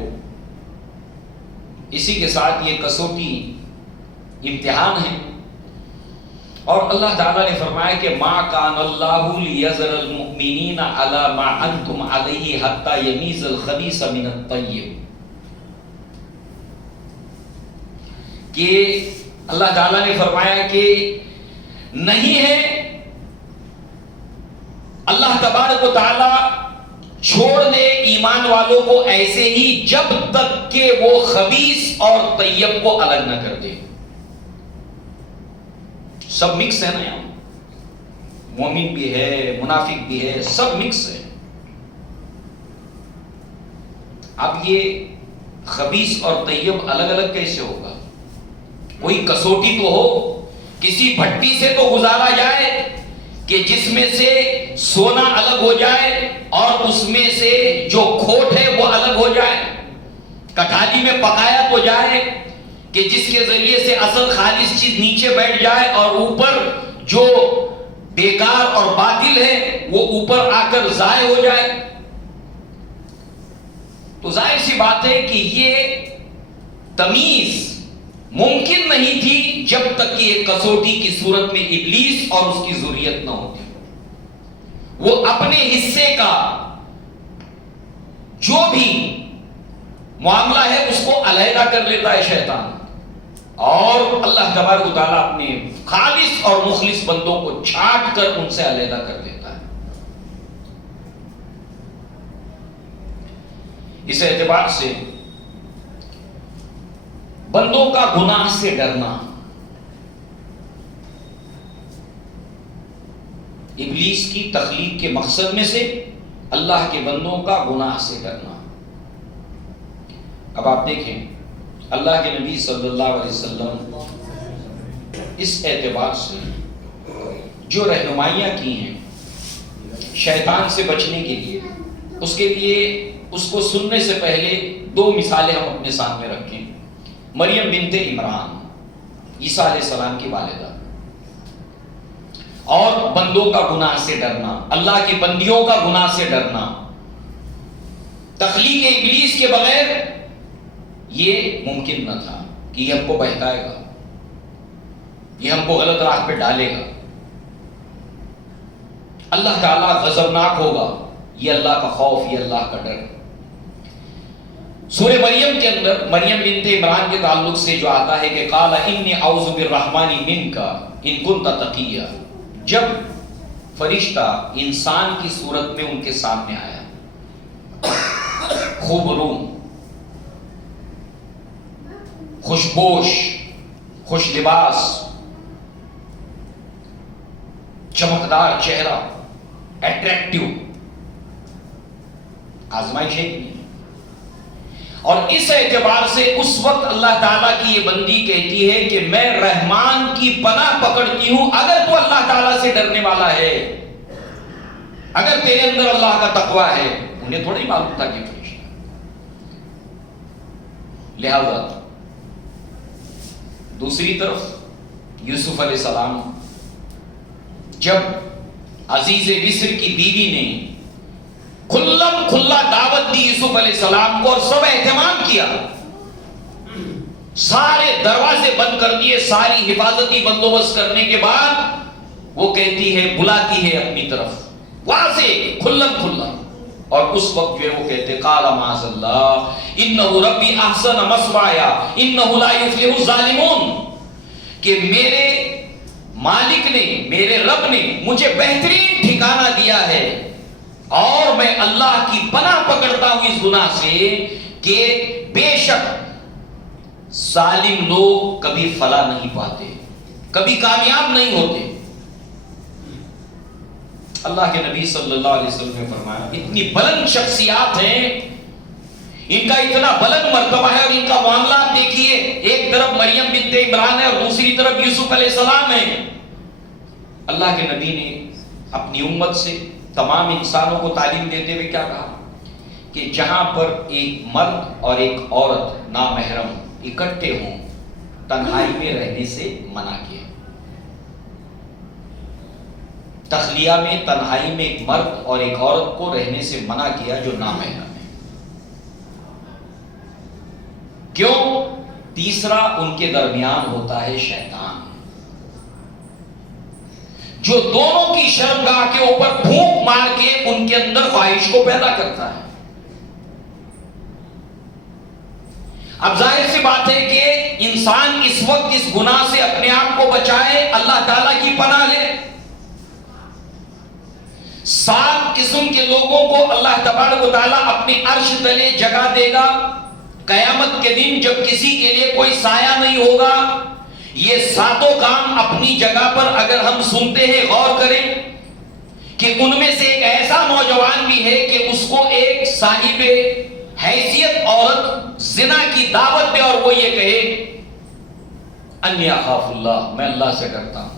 اسی کے ساتھ یہ کسوٹی امتحان ہے. اور اللہ تعالیٰ نے فرمایا کہ ما کان اللہ لیذر المؤمنین علی ما انتم علیہ حتی یمیز الخبیث من الطیب، کہ اللہ تعالیٰ نے فرمایا کہ نہیں ہے اللہ تبارک و تعالیٰ چھوڑ دے ایمان والوں کو ایسے ہی جب تک کہ وہ خبیث اور طیب کو الگ نہ کر دے. سب مکس ہے نا یہاں، مومن بھی ہے، منافق بھی ہے، سب مکس ہے. اب یہ خبیث اور طیب الگ الگ کیسے ہوگا؟ کوئی کسوٹی تو ہو، کسی بھٹی سے تو گزارا جائے کہ جس میں سے سونا الگ ہو جائے اور اس میں سے جو کھوٹ ہے وہ الگ ہو جائے. کٹھالی میں پکایا تو جائے کہ جس کے ذریعے سے اصل خالص چیز نیچے بیٹھ جائے اور اوپر جو بیکار اور باطل ہے وہ اوپر آ کر ضائع ہو جائے. تو ظاہر سی بات ہے کہ یہ تمیز ممکن نہیں تھی جب تک کہ ایک کسوٹی کی صورت میں ابلیس اور اس کی ذریت نہ ہوتی. وہ اپنے حصے کا جو بھی معاملہ ہے اس کو علیحدہ کر لیتا ہے شیطان، اور اللہ تبارک و تعالیٰ اپنے خالص اور مخلص بندوں کو چھانٹ کر ان سے علیحدہ کر دیتا ہے. اس اعتبار سے بندوں کا گناہ سے ڈرنا، ابلیس کی تخلیق کے مقصد میں سے اللہ کے بندوں کا گناہ سے ڈرنا. اب آپ دیکھیں اللہ کے نبی صلی اللہ علیہ وسلم اس اعتبار سے جو رہنمائیاں کی ہیں شیطان سے بچنے کے لیے، اس کے لیے اس کو سننے سے پہلے دو مثالیں ہم اپنے سامنے رکھیں. مریم بنت عمران، عیسیٰ علیہ السلام کی والدہ، اور بندوں کا گناہ سے ڈرنا، اللہ کی بندیوں کا گناہ سے ڈرنا. تخلیق ابلیس کے بغیر یہ ممکن نہ تھا کہ یہ ہم کو بہکائے گا، یہ ہم کو غلط راہ پہ ڈالے گا، اللہ تعالیٰ غضبناک ہوگا. یہ اللہ کا خوف، یہ اللہ کا ڈر. سورہ مریم کے اندر مریم بنت عمران کے تعلق سے جو آتا ہے کہ قال انی اعوذ بالرحمن منک ان کنت تقیا، جب فرشتہ انسان کی صورت میں ان کے سامنے آیا، خوب روم، خوشبوش، خوش لباس، چمکدار چہرہ، اٹریکٹیو، آزمائش ہے کہ نہیں؟ اور اس اعتبار سے اس وقت اللہ تعالیٰ کی یہ بندی کہتی ہے کہ میں رحمان کی پناہ پکڑتی ہوں اگر تو اللہ تعالیٰ سے ڈرنے والا ہے، اگر تیرے اندر اللہ کا تقوی ہے. انہیں تھوڑی معلوم تھا کہ فرشتہ. لہذا دوسری طرف یوسف علیہ السلام، جب عزیز مصر کی بیوی نے کھلم کھلا دعوت دی یوسف علیہ السلام کو اور سب اہتمام کیا، سارے دروازے بند کر دیے، ساری حفاظتی بندوبست کرنے کے بعد وہ کہتی ہے، بلاتی ہے اپنی طرف واضح کھلم کھلا. اور اس وقت جو ہے وہ کہتے قال معاذ اللہ انہ ربی احسن مثوایا انہ لا یفلح الظالمون، کہ میرے مالک نے، میرے رب نے مجھے بہترین ٹھکانہ دیا ہے اور میں اللہ کی پناہ پکڑتا ہوں اس گناہ سے کہ بے شک ظالم لوگ کبھی فلاح نہیں پاتے، کبھی کامیاب نہیں ہوتے۔ اللہ کے نبی صلی اللہ علیہ وسلم نے فرمایا اتنی بلند شخصیات ہیں، ان کا اتنا بلند مرتبہ ہے، اور ان کا معاملات دیکھیے، ایک طرف مریم بنت عمران ہے اور دوسری طرف یوسف علیہ السلام ہے۔ اللہ کے نبی نے اپنی امت سے، تمام انسانوں کو تعلیم دیتے ہوئے کیا کہا کہ جہاں پر ایک مرد اور ایک عورت نامحرم اکٹھے ہوں، تنہائی میں رہنے سے منع کیا۔ تخلیہ میں تنہائی میں ایک مرد اور ایک عورت کو رہنے سے منع کیا جو نامحرم ہے۔ کیوں؟ تیسرا ان کے درمیان ہوتا ہے شیطان، جو دونوں کی شرمگاہ کے اوپر پھونک مار کے ان کے اندر خواہش کو پیدا کرتا ہے۔ اب ظاہر سی بات ہے کہ انسان اس وقت اس گناہ سے اپنے آپ کو بچائے، اللہ تعالیٰ کی پناہ لے۔ 7 قسم کے لوگوں کو اللہ تبارک و تعالیٰ اپنے عرش تلے جگہ دے گا قیامت کے دن، جب کسی کے لیے کوئی سایہ نہیں ہوگا۔ یہ 7 کام اپنی جگہ پر اگر ہم سنتے ہیں، غور کریں کہ ان میں سے ایک ایسا نوجوان بھی ہے کہ اس کو ایک صاحب حیثیت عورت زنا کی دعوت دے اور وہ یہ کہے انی اخاف اللہ، میں اللہ سے ڈرتا ہوں۔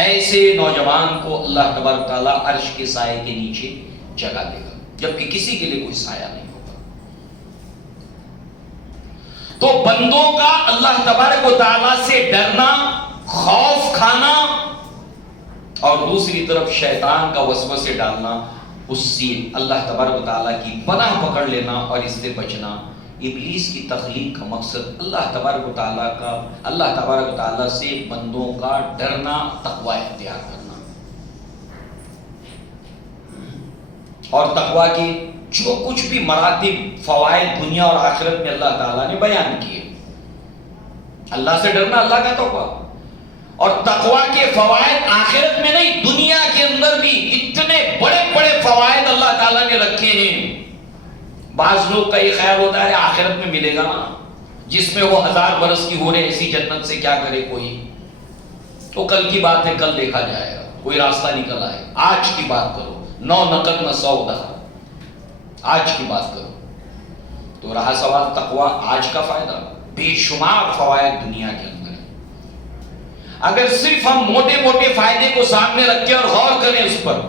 ایسے نوجوان کو اللہ تبارک تعالیٰ عرش کے سائے کے نیچے جگہ دے گا، جبکہ کسی کے لیے کوئی سایہ نہیں ہوگا۔ تو بندوں کا اللہ تبارک و تعالیٰ سے ڈرنا، خوف کھانا، اور دوسری طرف شیطان کا وسوسے ڈالنا، اس سے اللہ تبارک و تعالیٰ کی پناہ پکڑ لینا اور اس سے بچنا۔ ابلیس کی تخلیق کا مقصد اللہ تبارک و تعالیٰ سے بندوں کا ڈرنا، تقوی اختیار کرنا، اور تقوی کے جو کچھ بھی مراتب، فوائد دنیا اور آخرت میں اللہ تعالیٰ نے بیان کیے۔ اللہ سے ڈرنا، اللہ کا تقوی، اور تقوی کے فوائد آخرت میں نہیں، دنیا کے اندر بھی اتنے بڑے بڑے فوائد اللہ تعالیٰ نے رکھے ہیں۔ بعض لوگ کا یہ خیال ہوتا ہے آخرت میں ملے گا نا، جس میں وہ 1000 برس کی ہو رہے، ایسی جنت سے کیا کرے کوئی، تو کل کی بات ہے، کل دیکھا جائے گا، کوئی راستہ نکل آئے۔ آج کی بات کرو، 9 نقد نہ 100 دہر، آج کی بات کرو۔ تو رہا سوال تقوی، آج کا فائدہ، بے شمار فوائد دنیا کے اندر ہے۔ اگر صرف ہم موٹے موٹے فائدے کو سامنے رکھیں اور غور کریں اس پر،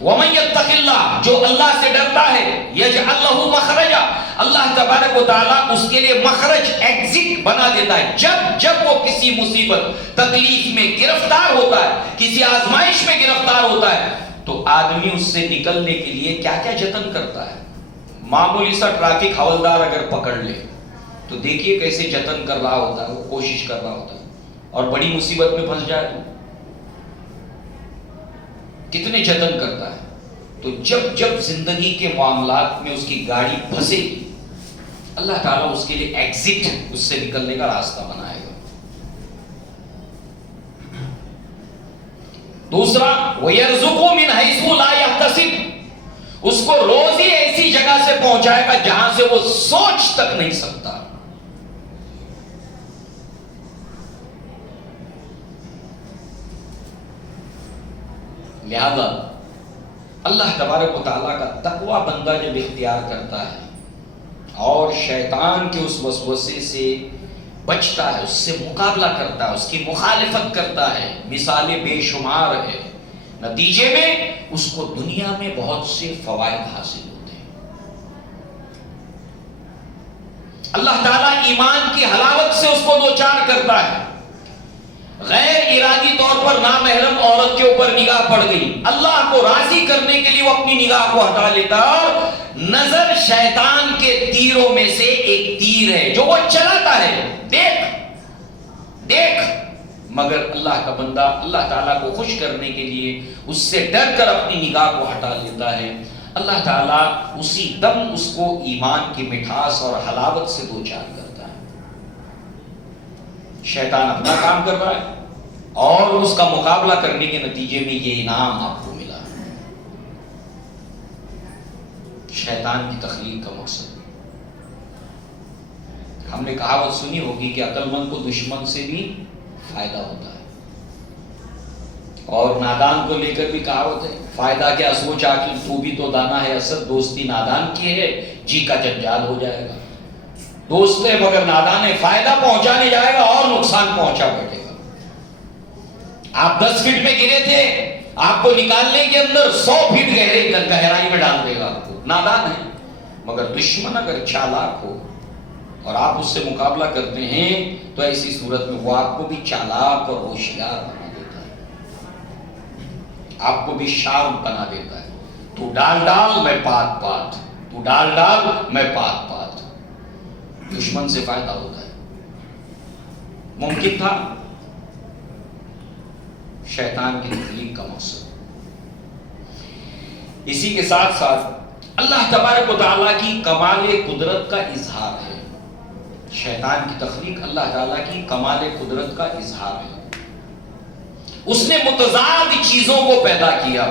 وَمَن يَتَّقِ اللَّهَ، جو اللہ سے ڈرتا ہے، يَجْعَلْ لَهُ مَخْرَجًا، اللہ تبارک و تعالیٰ اس کے لیے مخرج، ایگزٹ بنا دیتا ہے۔ جب وہ کسی مصیبت، تکلیف میں گرفتار ہوتا ہے، کسی آزمائش میں گرفتار ہوتا ہے، تو آدمی اس سے نکلنے کے لیے کیا کیا جتن کرتا ہے۔ معمولی سا ٹریفک حوالدار اگر پکڑ لے تو دیکھیے کیسے جتن کر رہا ہوتا ہے، وہ کوشش کر رہا ہوتا ہے، اور بڑی مصیبت میں پھنس جائے تو کتنے جتن کرتا ہے۔ تو جب زندگی کے معاملات میں اس کی گاڑی پھنسے گی، اللہ تعالیٰ اس کے لیے ایگزٹ، اس سے نکلنے کا راستہ بنائے گا۔ دوسرا، وَيَرْزُقُهُ مِنْ حَيْثُ لَا يَحْتَسِبُ، اس کو روزی ایسی جگہ سے پہنچائے گا جہاں سے وہ سوچ تک نہیں سکتا۔ لہذا اللہ تبارک و تعالیٰ کا تقوی بندہ جب اختیار کرتا ہے اور شیطان کے اس وسوسے سے بچتا ہے، اس سے مقابلہ کرتا ہے، اس کی مخالفت کرتا ہے، مثالیں بے شمار ہے، نتیجے میں اس کو دنیا میں بہت سے فوائد حاصل ہوتے ہیں۔ اللہ تعالیٰ ایمان کی حلاوت سے اس کو دوچار کرتا ہے۔ غیر ارادی طور پر نامحرم عورت کے اوپر نگاہ پڑ گئی، اللہ کو راضی کرنے کے لیے وہ اپنی نگاہ کو ہٹا لیتا، اور نظر شیطان کے تیروں میں سے ایک تیر ہے جو وہ چلاتا ہے، دیکھ، مگر اللہ کا بندہ اللہ تعالیٰ کو خوش کرنے کے لیے اس سے ڈر کر اپنی نگاہ کو ہٹا لیتا ہے۔ اللہ تعالیٰ اسی دم اس کو ایمان کی مٹھاس اور حلاوت سے دوچار کرتا ہے۔ شیطان اپنا کام کر رہا ہے اور اس کا مقابلہ کرنے کے نتیجے میں یہ انعام آپ کو ملا۔ شیطان کی تخلیق کا مقصد ہم نے کہاوت سنی ہوگی کہ عقل مند کو دشمن سے بھی فائدہ ہوتا ہے، اور نادان کو لے کر بھی کہاوت ہے، فائدہ کیا سوچ آخر تو بھی تو دانا ہے اسد، دوستی نادان کی ہے جی کا جنجال ہو جائے گا۔ دوست ہے مگر نادان ہے، فائدہ پہنچانے جائے گا اور نقصان پہنچا بیٹھے گا۔ آپ 10 فٹ میں گرے تھے، آپ کو نکالنے کے اندر 100 فٹ گہرائی میں ڈال دے گا آپ کو، نادان ہے۔ مگر دشمن اگر چالاک ہو اور آپ اس سے مقابلہ کرتے ہیں تو ایسی صورت میں وہ آپ کو بھی چالاک اور ہوشیار بنا دیتا ہے، آپ کو بھی شارپ بنا دیتا ہے۔ تو ڈال میں پات پات، تو ڈال میں پات پات۔ دشمن سے فائدہ ہوتا ہے۔ ممکن تھا؟ شیطان کی تخلیق کا مقصد۔ اسی کے ساتھ ساتھ اللہ تبارک و تعالیٰ کی کمال قدرت کا اظہار ہے۔ شیطان کی تخلیق اللہ تعالیٰ کی کمال قدرت کا اظہار ہے۔ اس نے متضاد چیزوں کو پیدا کیا،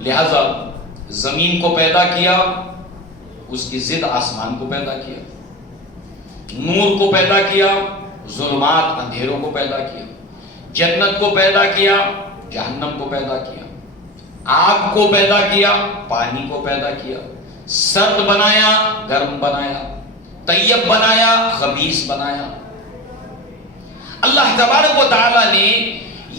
لہذا زمین کو پیدا کیا، اس کی ضد آسمان کو پیدا کیا، نور کو پیدا کیا، ظلمات اندھیروں کو پیدا کیا، جنت کو پیدا کیا، جہنم کو پیدا کیا، آگ کو پیدا کیا، پانی کو پیدا کیا، سرد بنایا، گرم بنایا، طیب بنایا، خبیث بنایا۔ اللہ تبارک و تعالیٰ نے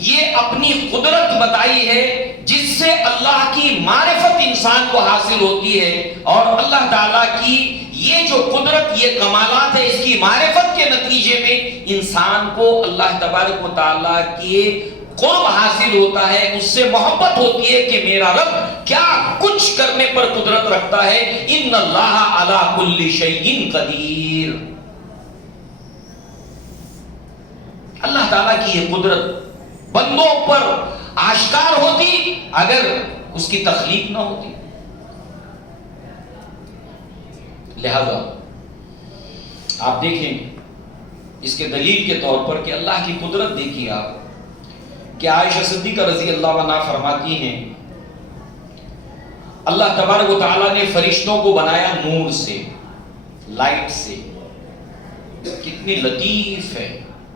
یہ اپنی قدرت بتائی ہے جس سے اللہ کی معرفت انسان کو حاصل ہوتی ہے، اور اللہ تعالیٰ کی یہ جو قدرت، یہ کمالات ہے، اس کی معرفت کے نتیجے میں انسان کو اللہ تبارک و تعالیٰ کے قرب حاصل ہوتا ہے، اس سے محبت ہوتی ہے کہ میرا رب کیا کچھ کرنے پر قدرت رکھتا ہے۔ ان اللہ علی کل شیء قدیر۔ اللہ تعالیٰ کی یہ قدرت بندوں پر آشکار ہوتی اگر اس کی تخلیق نہ ہوتی۔ لہذا آپ دیکھیں اس کے دلیل کے طور پر کہ اللہ کی قدرت دیکھیے آپ کہ عائشہ صدیقہ رضی اللہ عنہا فرماتی ہیں اللہ تبارک و تعالیٰ نے فرشتوں کو بنایا نور سے، لائٹ سے، کتنی لطیف ہے،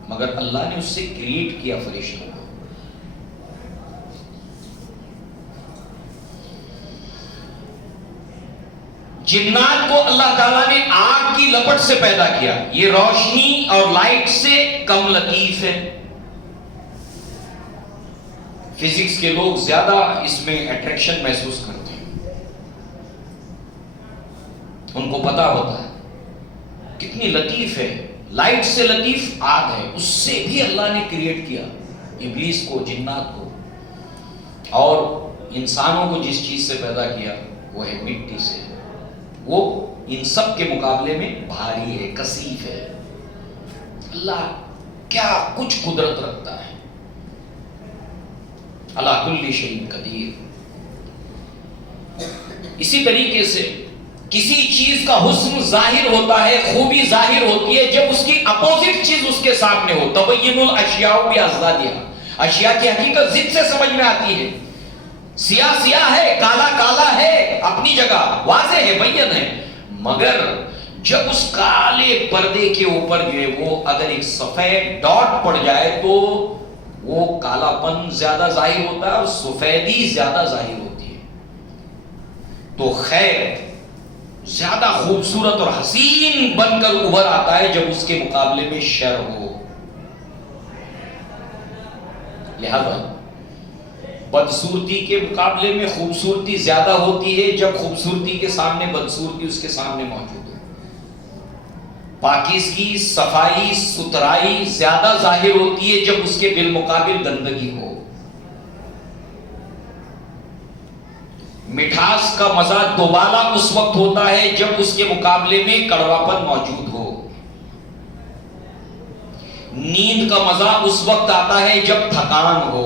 مگر اللہ نے اس سے کریٹ کیا فرشتوں کو۔ جنات کو اللہ تعالیٰ نے آگ کی لپٹ سے پیدا کیا، یہ روشنی اور لائٹ سے کم لطیف ہے۔ فزکس کے لوگ زیادہ اس میں اٹریکشن محسوس کرتے ہیں، ان کو پتا ہوتا ہے کتنی لطیف ہے، لائٹ سے لطیف آگ ہے، اس سے بھی اللہ نے کریٹ کیا ابلیس کو، جنات کو، اور انسانوں کو جس چیز سے پیدا کیا وہ ہے مٹی سے، وہ ان سب کے مقابلے میں بھاری ہے، کثیف ہے۔ اللہ کیا کچھ قدرت رکھتا ہے، اللہ کل شیء قدیر۔ اسی طریقے سے کسی چیز کا حسن ظاہر ہوتا ہے، خوبی ظاہر ہوتی ہے جب اس کی اپوزٹ چیز اس کے سامنے ہو۔ تبین الاشیاء باضدادها، اشیاء کی حقیقت ضد سے سمجھ میں آتی ہے۔ سیاہ سیاہ ہے، کالا کالا ہے، اپنی جگہ واضح ہے، بین ہے، مگر جب اس کالے پردے کے اوپر جو ہے وہ اگر ایک سفید ڈاٹ پڑ جائے تو وہ کالا پن زیادہ ظاہر ہوتا ہے اور سفیدی زیادہ ظاہر ہوتی ہے۔ تو خیر زیادہ خوبصورت اور حسین بن کر ابھر آتا ہے جب اس کے مقابلے میں شر ہو۔ لہذا بدصورتی کے مقابلے میں خوبصورتی زیادہ ہوتی ہے جب خوبصورتی کے سامنے بدصورتی اس کے سامنے موجود ہو۔ پاکیزگی، صفائی، ستھرائی زیادہ ظاہر ہوتی ہے جب اس کے بالمقابل گندگی ہو۔ مٹھاس کا مزہ دوبالا اس وقت ہوتا ہے جب اس کے مقابلے میں کڑواپن موجود ہو۔ نیند کا مزہ اس وقت آتا ہے جب تھکان ہو۔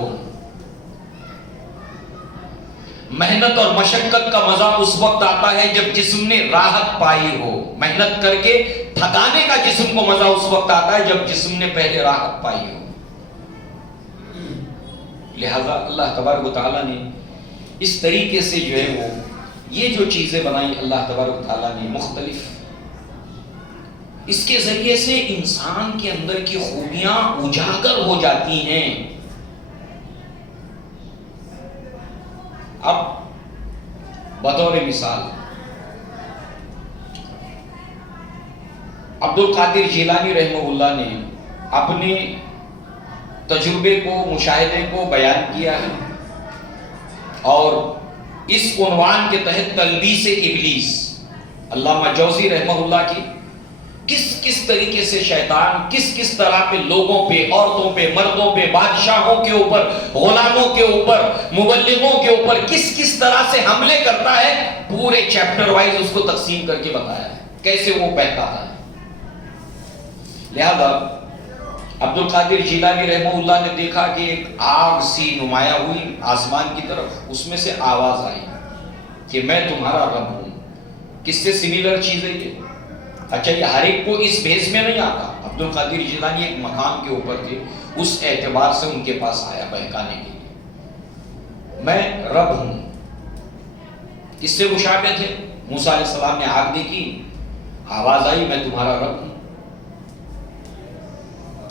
محنت اور مشقت کا مزہ اس وقت آتا ہے جب جسم نے راحت پائی ہو۔ محنت کر کے تھکانے کا جسم کو مزہ اس وقت آتا ہے جب جسم نے پہلے راحت پائی ہو۔ لہذا اللہ تبارک و تعالیٰ نے اس طریقے سے جو ہے وہ یہ جو چیزیں بنائی اللہ تبارک و تعالیٰ نے مختلف اس کے ذریعے سے انسان کے اندر کی خوبیاں اجاگر ہو جاتی ہیں. اب بطور مثال عبد القادر جیلانی رحمہ اللہ نے اپنے تجربے کو، مشاہدے کو بیان کیا ہے، اور اس عنوان کے تحت تلبیس ابلیس، علامہ جوزی رحمہ اللہ کی کس طریقے سے شیطان کس طرح پہ لوگوں پہ، عورتوں پہ، مردوں پہ، بادشاہوں کے اوپر، غلاموں کے اوپر، مبلغوں کے اوپر کس طرح سے حملے کرتا ہے، پورے چیپٹر وائز اس کو تقسیم کر کے بتایا ہے کیسے وہ بہکاتا ہے. لہذا عبد القادر جیلانی رحمہ اللہ نے دیکھا کہ ایک آگ سی نمایاں ہوئی آسمان کی طرف، اس میں سے آواز آئی کہ میں تمہارا رب ہوں. کس سے سملر چیز ہے یہ؟ اچھا، یہ ہر ایک کو اس بھیس میں نہیں آتا. عبد القادر جیلانی ایک مقام کے اوپر تھے، اس اعتبار سے ان کے پاس آیا بہکانے کے لیے. میں رب ہوں. کس سے مشابہ تھے؟ موسیٰ علیہ السلام نے آگ دیکھی، آواز آئی میں تمہارا رب ہوں.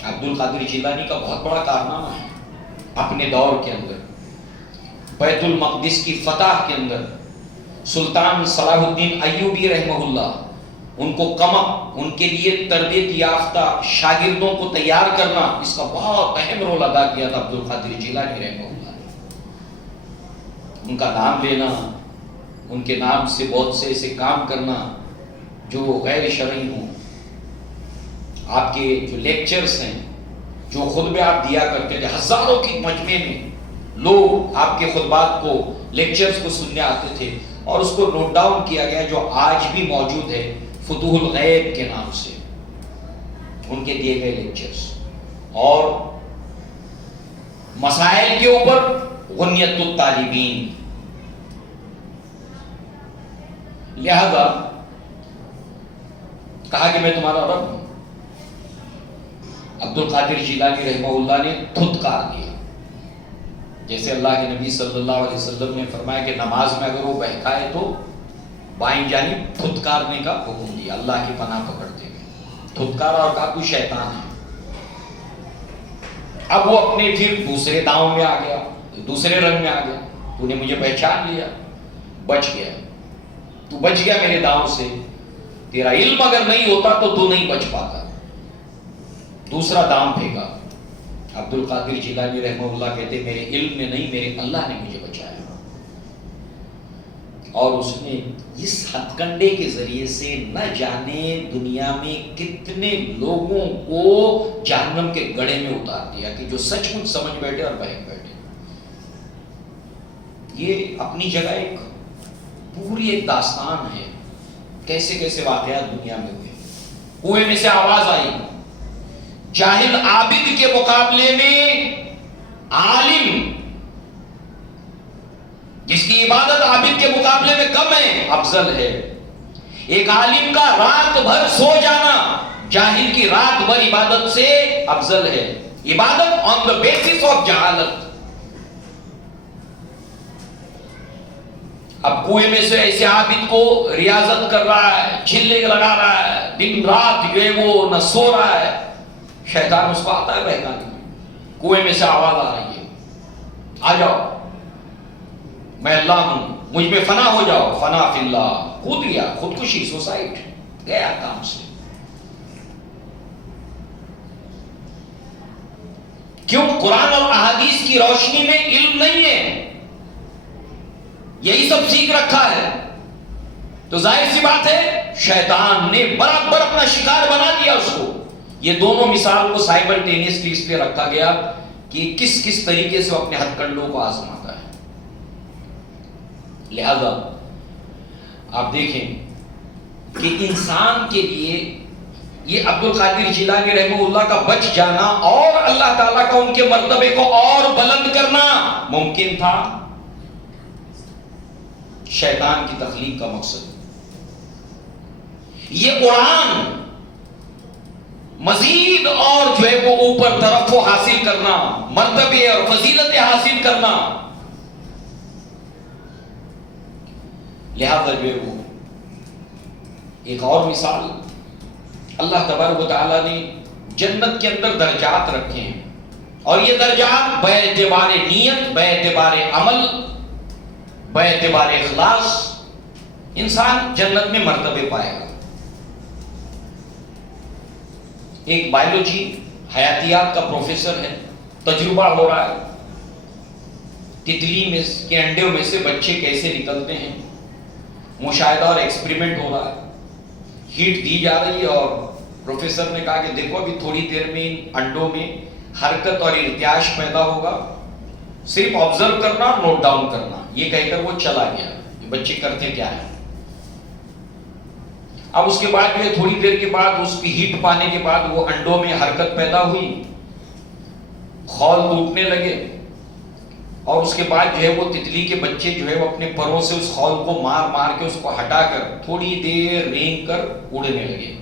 عبد القادر جیلانی کا بہت بڑا کارنامہ ہے اپنے دور کے اندر. بیت المقدس کی فتح کے اندر سلطان صلاح الدین ایوبی رحمہ اللہ، ان کو کمک، ان کے لیے تربیت یافتہ شاگردوں کو تیار کرنا، اس کا بہت اہم رول ادا کیا تھا عبد القادر جیلانی رحمہ اللہ نے. ان کا نام لینا، ان کے نام سے بہت سے ایسے کام کرنا جو غیر شرعی ہوں. آپ کے جو لیکچرز ہیں، جو خطبے آپ دیا کرتے تھے، ہزاروں کی مجمع میں لوگ آپ کے خطبات کو، لیکچرز کو سننے آتے تھے، اور اس کو نوٹ ڈاؤن کیا گیا جو آج بھی موجود ہے فتوح الغیب کے نام سے، ان کے دیے گئے لیکچرز. اور مسائل کے اوپر غنیت الطالبین. لہذا کہا کہ میں تمہارا رب ہوں. عبد القادر جیلانی رحمہ اللہ نے دھتکار دیا، جیسے اللہ کے نبی صلی اللہ علیہ وسلم نے فرمایا کہ نماز میں اگر وہ بہکائے تو بائیں جانب دھتکارنے کا حکم دیا، اللہ کی پناہ پکڑتے ہوئے. دھتکارا اور کہا کوئی شیطان ہے. اب وہ اپنے پھر دوسرے داؤں میں آ گیا، دوسرے رنگ میں آ گیا. تو نے مجھے پہچان لیا، بچ گیا، تو بچ گیا میرے داؤں سے. تیرا علم اگر نہیں ہوتا تو نہیں بچ پاتا. دوسرا دام پھینکا. عبد القادر جیلانی رحمہ اللہ کہتے میرے علم میں نہیں، میرے اللہ نے مجھے بچایا. اور اس نے اس ہتھ کنڈے کے ذریعے سے نہ جانے دنیا میں کتنے لوگوں کو جہنم کے گڑھے میں اتار دیا کہ جو سچ مچ سمجھ بیٹھے اور بہک بیٹھے. یہ اپنی جگہ ایک پوری ایک داستان ہے، کیسے کیسے واقعات دنیا میں ہوئے. کنویں میں سے آواز آئی، جاہل عابد کے مقابلے میں عالم جس کی عبادت عابد کے مقابلے میں کم ہے افضل ہے. ایک عالم کا رات بھر سو جانا جاہل کی رات بھر عبادت سے افضل ہے. عبادت آن دا بیسس آف جہالت. اب کنویں میں سے ایسے عابد کو ریاضت کر رہا ہے، چھلے لگا رہا ہے، دن رات جو ہے وہ نہ سو رہا ہے. شیطان اس کو آتا ہے بہکانے میں. کنویں میں سے آواز آ رہی ہے، آ جاؤ میں اللہ ہوں، مجھ میں فنا ہو جاؤ. فنا فی اللہ. کود گیا، خودکشی، سوسائڈ، گیا کام سے. کیوں؟ قرآن اور احادیث کی روشنی میں علم نہیں ہے، یہی سب سیکھ رکھا ہے. تو ظاہر سی بات ہے شیطان نے برابر اپنا شکار بنا دیا اس کو. یہ دونوں مثال کو سائملٹینیسلی اس پہ رکھا گیا کہ کس طریقے سے وہ اپنے ہتھ کنڈوں کو آزماتا ہے. لہذا آپ دیکھیں کہ انسان کے لیے یہ عبد القادر جیلانی رحمہ اللہ کا بچ جانا اور اللہ تعالیٰ کا ان کے مرتبے کو اور بلند کرنا ممکن تھا شیطان کی تخلیق کا مقصد. یہ اڑان مزید اور جو ہے وہ اوپر طرف کو حاصل کرنا، مرتبے اور فضیلتیں حاصل کرنا. لہذا جو ہے وہ ایک اور مثال اللہ تبارک و تعالیٰ نے جنت کے اندر درجات رکھے ہیں، اور یہ درجات بے اعتبار نیت، بے اعتبار عمل، بے اعتبار اخلاص انسان جنت میں مرتبے پائے گا۔ ایک بایولوجی حیاتیات کا پروفیسر ہے، تجربہ ہو رہا ہے تتلی میں کے انڈوں میں سے بچے کیسے نکلتے ہیں، مشاہدہ اور ایکسپریمنٹ ہو رہا ہے، ہیٹ دی جا رہی ہے، اور پروفیسر نے کہا کہ دیکھو ابھی تھوڑی دیر میں ان انڈوں میں حرکت اور ارتعاش پیدا ہوگا، صرف آبزرو کرنا اور نوٹ ڈاؤن کرنا۔ یہ کہہ کر وہ چلا گیا، بچے کرتے کیا ہے۔ اب اس کے بعد جو ہے تھوڑی دیر کے بعد اس کی ہیٹ پانے کے بعد وہ انڈوں میں حرکت پیدا ہوئی، خول ٹوٹنے لگے، اور اس کے بعد جو ہے وہ تتلی کے بچے جو ہے وہ اپنے پروں سے اس خول کو مار مار کے اس کو ہٹا کر تھوڑی دیر رینگ کر اڑنے لگے۔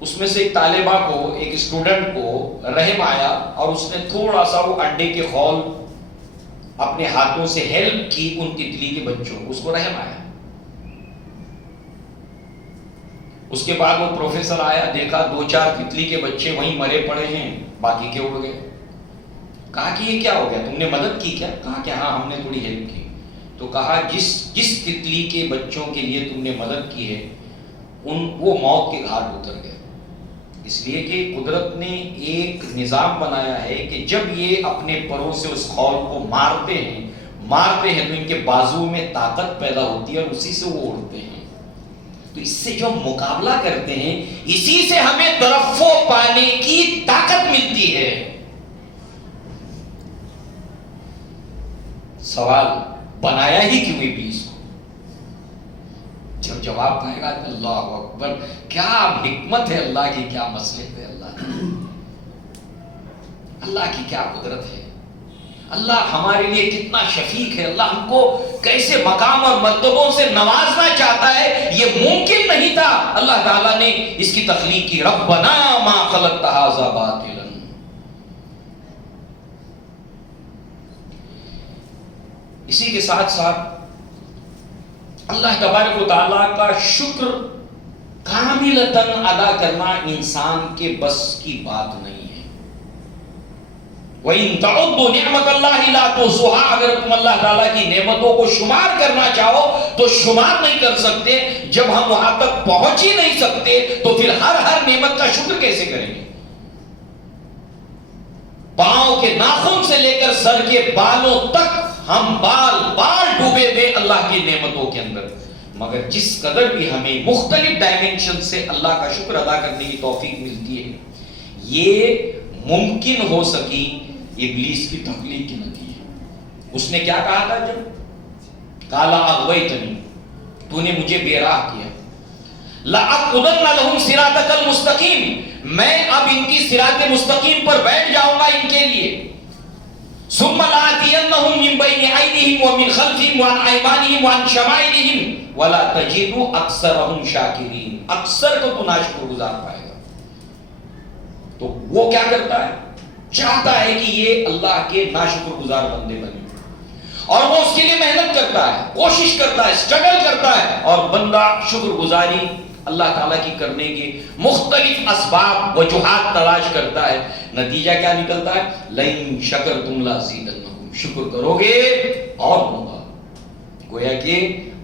اس میں سے ایک طالبہ کو، ایک اسٹوڈنٹ کو رحم آیا، اور اس نے تھوڑا سا وہ انڈے کے خول اپنے ہاتھوں سے ہیلپ کی ان تتلی کے بچوں کو، اس کو رحم آیا۔ اس کے بعد وہ پروفیسر آیا، دیکھا 2-4 تتلی کے بچے وہیں مرے پڑے ہیں، باقی کے اڑ گئے۔ کہا کہ یہ کیا ہو گیا، تم نے مدد کی کیا؟ کہا کہ ہاں ہم نے تھوڑی ہیلپ کی۔ تو کہا جس تتلی کے بچوں کے لیے تم نے مدد کی ہے وہ موت کے گھاٹ اتر گئے، اس لیے کہ قدرت نے ایک نظام بنایا ہے کہ جب یہ اپنے پروں سے اس خول کو مارتے ہیں تو ان کے بازو میں طاقت پیدا ہوتی ہے اور اسی سے وہ اڑتے ہیں۔ تو اس سے جو مقابلہ کرتے ہیں، اسی سے ہمیں ترفع پانے کی طاقت ملتی ہے۔ سوال بنایا ہی کیوں ابلیس کو؟ جب جواب پائے گا تو اللہ اکبر، کیا حکمت ہے اللہ کی، کیا مصلحت ہے اللہ کی کیا قدرت ہے، اللہ ہمارے لیے کتنا شفیق ہے، اللہ ہم کو کیسے مقام اور مرتبوں سے نوازنا چاہتا ہے، یہ ممکن نہیں تھا، اللہ تعالیٰ نے اس کی تخلیق کی۔ ربنا ما خلقت ھذا باطلا۔ اسی کے ساتھ ساتھ اللہ تبارک و تعالیٰ کا شکر کاملتاً ادا کرنا انسان کے بس کی بات نہیں ہے۔ وَإِن تَعُدُّوا نِعْمَتَ اللَّهِ لَا تُحْصُوهَا، اگر تم اللہ تعالیٰ کی نعمتوں کو شمار کرنا چاہو تو شمار نہیں کر سکتے۔ جب ہم وہاں تک پہنچ ہی نہیں سکتے تو پھر ہر نعمت کا شکر کیسے کریں گے؟ پاؤں کے ناخن سے لے کر سر کے بالوں تک ہم بال ڈوبے ہوئے اللہ کی نعمتوں کے اندر، مگر جس قدر بھی ہمیں مختلف ڈائمنشن سے اللہ کا شکر ادا کرنے کی توفیق ملتی ہے، یہ ممکن ہو سکی ابلیس کی تخلیق کے نتیجے۔ اس نے کیا کہا تھا جب قالا اغویتنی، تو نے مجھے بے راہ کیا، لَأَقْعُدَنَّ لَهُمْ صِرَاطَكَ الْمُسْتَقِيمَ، میں اب ان کی صراط مستقیم پر بیٹھ جاؤں گا ان کے لیے۔ ثم لآتينهم من بين أيديهم ومن خلفهم وعن أيمانهم وعن شمائلهم ولا تجد أكثرهم شاكرين، اکثر کو تو ناشکر گزار پائے گا۔ تو وہ کیا کرتا ہے؟ چاہتا ہے کہ یہ اللہ کے ناشکر گزار بندے بنے، اور وہ اس کے لیے محنت کرتا ہے، کوشش کرتا ہے، اسٹرگل کرتا ہے، اور بندہ شکر گزاری اللہ تعالیٰ کی کرنے کے مختلف اسباب وجوہات تلاش کرتا ہے۔ نتیجہ کیا نکلتا ہے؟ لَئِن شَكَرْتُمْ لَأَزِيدَنَّكُمْ، شکر کرو گے اور دوں گا۔ گویا کہ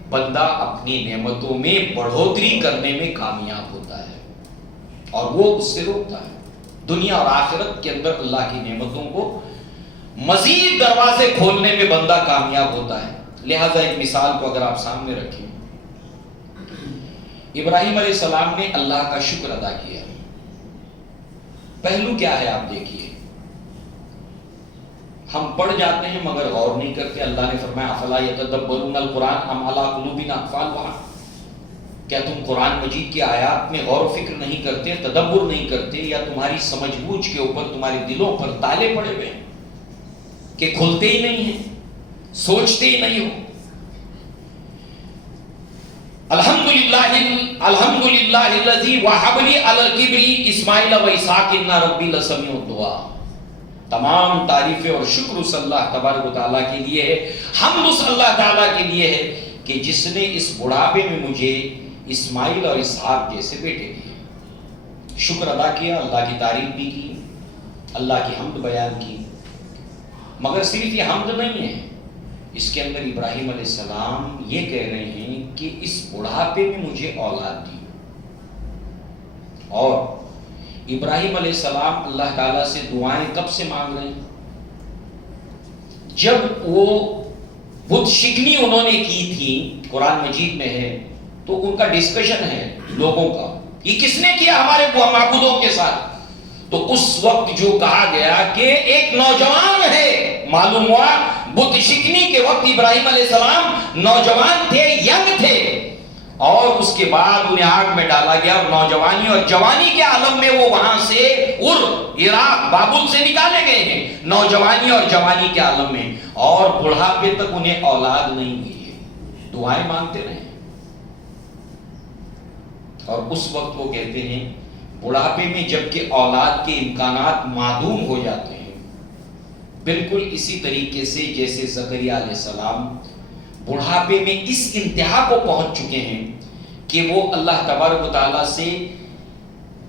بندہ اپنی نعمتوں میں بڑھوتری کرنے میں کامیاب ہوتا ہے اور وہ اس سے روکتا ہے۔ دنیا اور آخرت کے اندر اللہ کی نعمتوں کو مزید دروازے کھولنے میں بندہ کامیاب ہوتا ہے۔ لہذا ایک مثال کو اگر آپ سامنے رکھیں، ابراہیم علیہ السلام نے اللہ کا شکر ادا کیا، پہلو کیا ہے آپ دیکھیے، ہم پڑھ جاتے ہیں مگر غور نہیں کرتے۔ اللہ نے فرمایا افلا یتدبرون القرآن ام علی قلوب اقفالها، کیا تم قرآن مجید کی آیات میں غور و فکر نہیں کرتے، تدبر نہیں کرتے، یا تمہاری سمجھ بوجھ کے اوپر تمہارے دلوں پر تالے پڑے ہوئے ہیں کہ کھلتے ہی نہیں ہیں، سوچتے ہی نہیں ہو۔ الحمدللہ الذی وہب لی علی الکبر اسماعیل و اسحاق ان ربی لسمیع الدعاء، تمام تعریفیں اور شکر اس اللہ تبارک و تعالیٰ کے لیے ہے، حمد اس اللہ تعالیٰ کے لیے ہے کہ جس نے اس بڑھاپے میں مجھے اسماعیل اور اسحاق جیسے بیٹے دیے۔ شکر ادا کیا، اللہ کی تعریف بھی کی، اللہ کی حمد بیان کی، مگر صرف یہ حمد نہیں ہے، اس کے اندر ابراہیم علیہ السلام یہ کہہ رہے ہیں کہ اس بڑھاپے میں مجھے اولاد دی. اور ابراہیم علیہ السلام اللہ تعالیٰ سے دعائیں کب سے مانگ رہے ہیں؟ جب وہ بت شکنی انہوں نے کی تھی، قرآن مجید میں ہے، تو ان کا ڈسکشن ہے لوگوں کا، یہ کس نے کیا ہمارے معبودوں کے ساتھ؟ تو اس وقت جو کہا گیا کہ ایک نوجوان ہے، معلوم ہوا بت شکنی کے وقت ابراہیم علیہ السلام نوجوان تھے، ینگ تھے، اور اس کے بعد انہیں آگ میں ڈالا گیا، اور نوجوانی اور جوانی کے عالم میں وہ وہاں سے عراق بابل سے نکالے گئے ہیں، نوجوانی اور جوانی کے عالم میں، اور بڑھاپے تک انہیں اولاد نہیں ہوئی ہے، دعائیں مانگتے رہے. اور اس وقت وہ کہتے ہیں بڑھاپے میں جبکہ اولاد کے امکانات معدوم ہو جاتے ہیں، بالکل اسی طریقے سے جیسے زکریا علیہ السلام بڑھاپے میں اس انتہا کو پہنچ چکے ہیں کہ وہ اللہ تبارک و تعالیٰ سے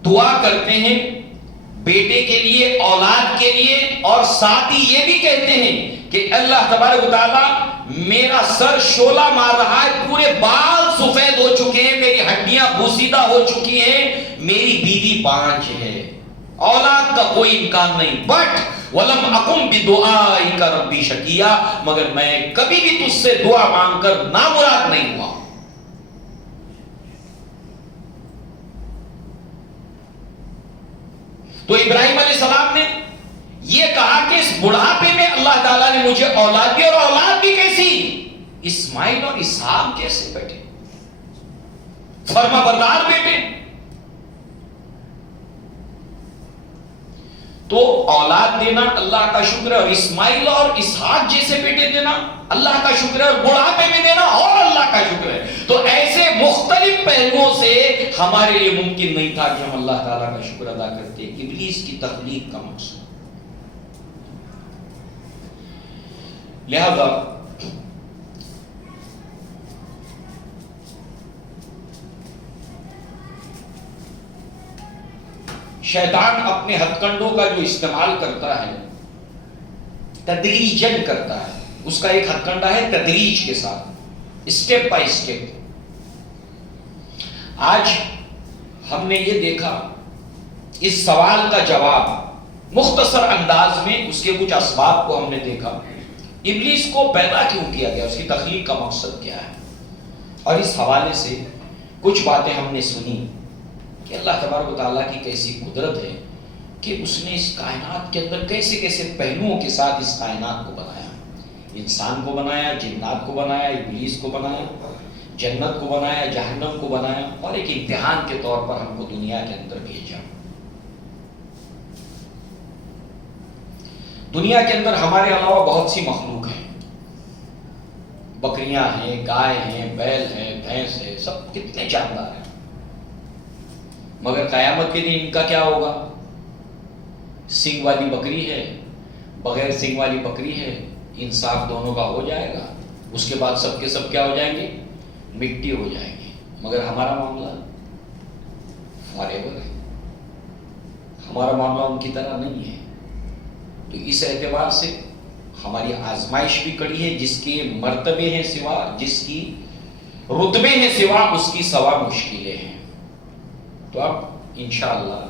دعا کرتے ہیں بیٹے کے لیے، اولاد کے لیے، اور ساتھ ہی یہ بھی کہتے ہیں کہ اللہ تبارک و تعالیٰ میرا سر شعلہ مار رہا ہے، پورے بال سفید ہو چکے ہیں، میری ہڈیاں بوسیدہ ہو چکی ہیں، میری بیوی بانجھ ہے، اولاد کا کوئی امکان نہیں، بٹ وَلَمْ أَقُمْ بِدُعَائِكَ رَبِّ شَقِيًّا، مگر میں کبھی بھی تجھ سے دعا مانگ کر نامراد نہیں ہوا. تو ابراہیم علیہ السلام نے یہ کہا کہ اس بڑھاپے میں اللہ تعالیٰ نے مجھے اولاد دی، اور اولاد بھی کیسی؟ اسماعیل اور اسحاق کیسے بیٹے، فرما بردار بیٹے. تو اولاد دینا اللہ کا شکر ہے، اور اسماعیل اور اسحاق جیسے بیٹے دینا اللہ کا شکر ہے، اور بڑھاپے میں دینا اور اللہ کا شکر ہے. تو ایسے مختلف پہلوؤں سے ہمارے لیے ممکن نہیں تھا کہ ہم اللہ تعالیٰ کا شکر ادا کرتے. ابلیس کی تخلیق کا مقصد، لہذا شیطان اپنے ہتھ کنڈوں کا جو استعمال کرتا ہے تدریجن کرتا ہے، اس کا ایک ہتھ کنڈا ہے تدریج کے ساتھ، اسٹیپ بائی اسٹیپ. آج ہم نے یہ دیکھا، اس سوال کا جواب مختصر انداز میں اس کے کچھ اسباب کو ہم نے دیکھا. ابلیس کو پیدا کیوں کیا گیا، اس کی تخلیق کا مقصد کیا ہے، اور اس حوالے سے کچھ باتیں ہم نے سنی کہ اللہ تبارک و تعالیٰ کی کیسی قدرت ہے کہ اس نے اس کائنات کے اندر کیسے کیسے پہلوؤں کے ساتھ اس کائنات کو بنایا. انسان کو بنایا، جنات کو بنایا، ابلیس کو بنایا، جنت کو بنایا، جہنم کو بنایا، اور ایک امتحان کے طور پر ہم کو دنیا کے اندر بھیجا. دنیا کے اندر ہمارے علاوہ بہت سی مخلوق ہیں، بکریاں ہیں، گائے ہیں، بیل ہیں، بھینس ہے، سب کتنے جاندار ہیں، مگر قیامت کے دن ان کا کیا ہوگا؟ سنگ والی بکری ہے، بغیر سنگ والی بکری ہے، انصاف دونوں کا ہو جائے گا، اس کے بعد سب کے سب کیا ہو جائیں گے؟ مٹی ہو جائیں گے. مگر ہمارا معاملہ فار ایور ہے، ہمارا معاملہ ان کی طرح نہیں ہے. تو اس اعتبار سے ہماری آزمائش بھی کڑی ہے، جس کے مرتبے ہیں سوا، جس کی رتبے ہیں سوا، اس کی سوا مشکلیں ہیں. تو اب انشاءاللہ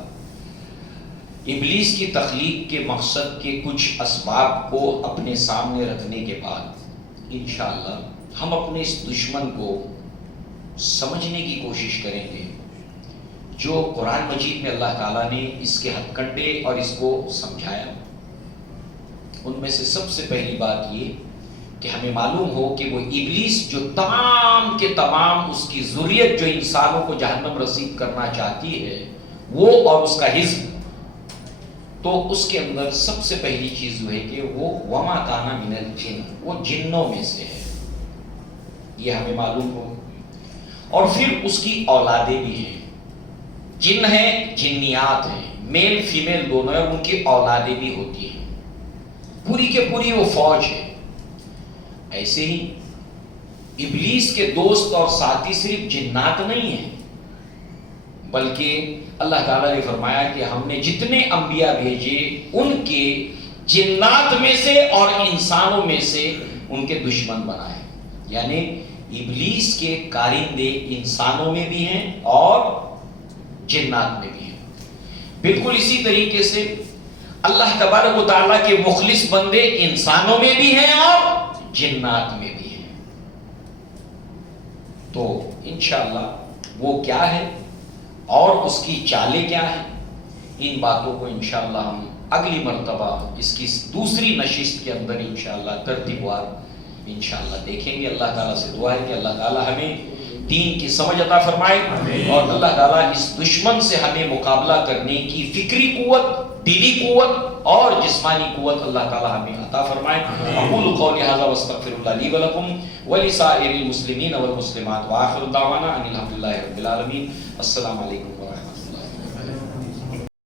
ابلیس کی تخلیق کے مقصد کے کچھ اسباب کو اپنے سامنے رکھنے کے بعد انشاءاللہ ہم اپنے اس دشمن کو سمجھنے کی کوشش کریں گے جو قرآن مجید میں اللہ تعالیٰ نے اس کے ہتھ کنڈے اور اس کو سمجھایا. ان میں سے سب سے پہلی بات یہ کہ ہمیں معلوم ہو کہ وہ ابلیس جو تمام کے تمام اس کی ذریت جو انسانوں کو جہنم رسید کرنا چاہتی ہے، وہ اور اس کا حزب، تو اس کے اندر سب سے پہلی چیز جو ہے کہ وہ وما کانا من الجن، وہ جنوں میں سے ہے، یہ ہمیں معلوم ہو. اور پھر اس کی اولادیں بھی ہیں، جن ہیں، جنیات ہیں، میل فیمیل دونوں ہیں، ان کی اولادیں بھی ہوتی ہیں، پوری کے پوری وہ فوج ہے. ایسے ہی ابلیس کے دوست اور ساتھی صرف جنات نہیں ہیں بلکہ اللہ تعالیٰ نے فرمایا کہ ہم نے جتنے انبیاء بھیجے ان کے جنات میں سے اور انسانوں میں سے ان کے دشمن بنائے. یعنی ابلیس کے کارندے انسانوں میں بھی ہیں اور جنات میں بھی ہیں. بالکل اسی طریقے سے اللہ تبارک و تعالیٰ کے مخلص بندے انسانوں میں بھی ہیں اور جنات میں بھی ہیں. تو انشاءاللہ وہ کیا ہے اور اس کی چالیں کیا ہیں، ان باتوں کو انشاءاللہ ہم اگلی مرتبہ اس کی دوسری نشست کے اندر انشاءاللہ ترتیب وار انشاءاللہ دیکھیں گے. اللہ تعالیٰ سے دعا ہے کہ اللہ تعالیٰ ہمیں دین کی سمجھ عطا فرمائے اور اللہ تعالیٰ اس دشمن سے ہمیں مقابلہ کرنے کی فکری قوت، دلی قوت اور جسمانی قوت اللہ تعالیٰ ہمیں عطا فرمائے. اقول قولی ھذا واستغفر اللہ لی ولکم ولسائر المسلمین والمسلمات وآخر دعوانا ان الحمد للہ رب العالمین. السلام علیکم.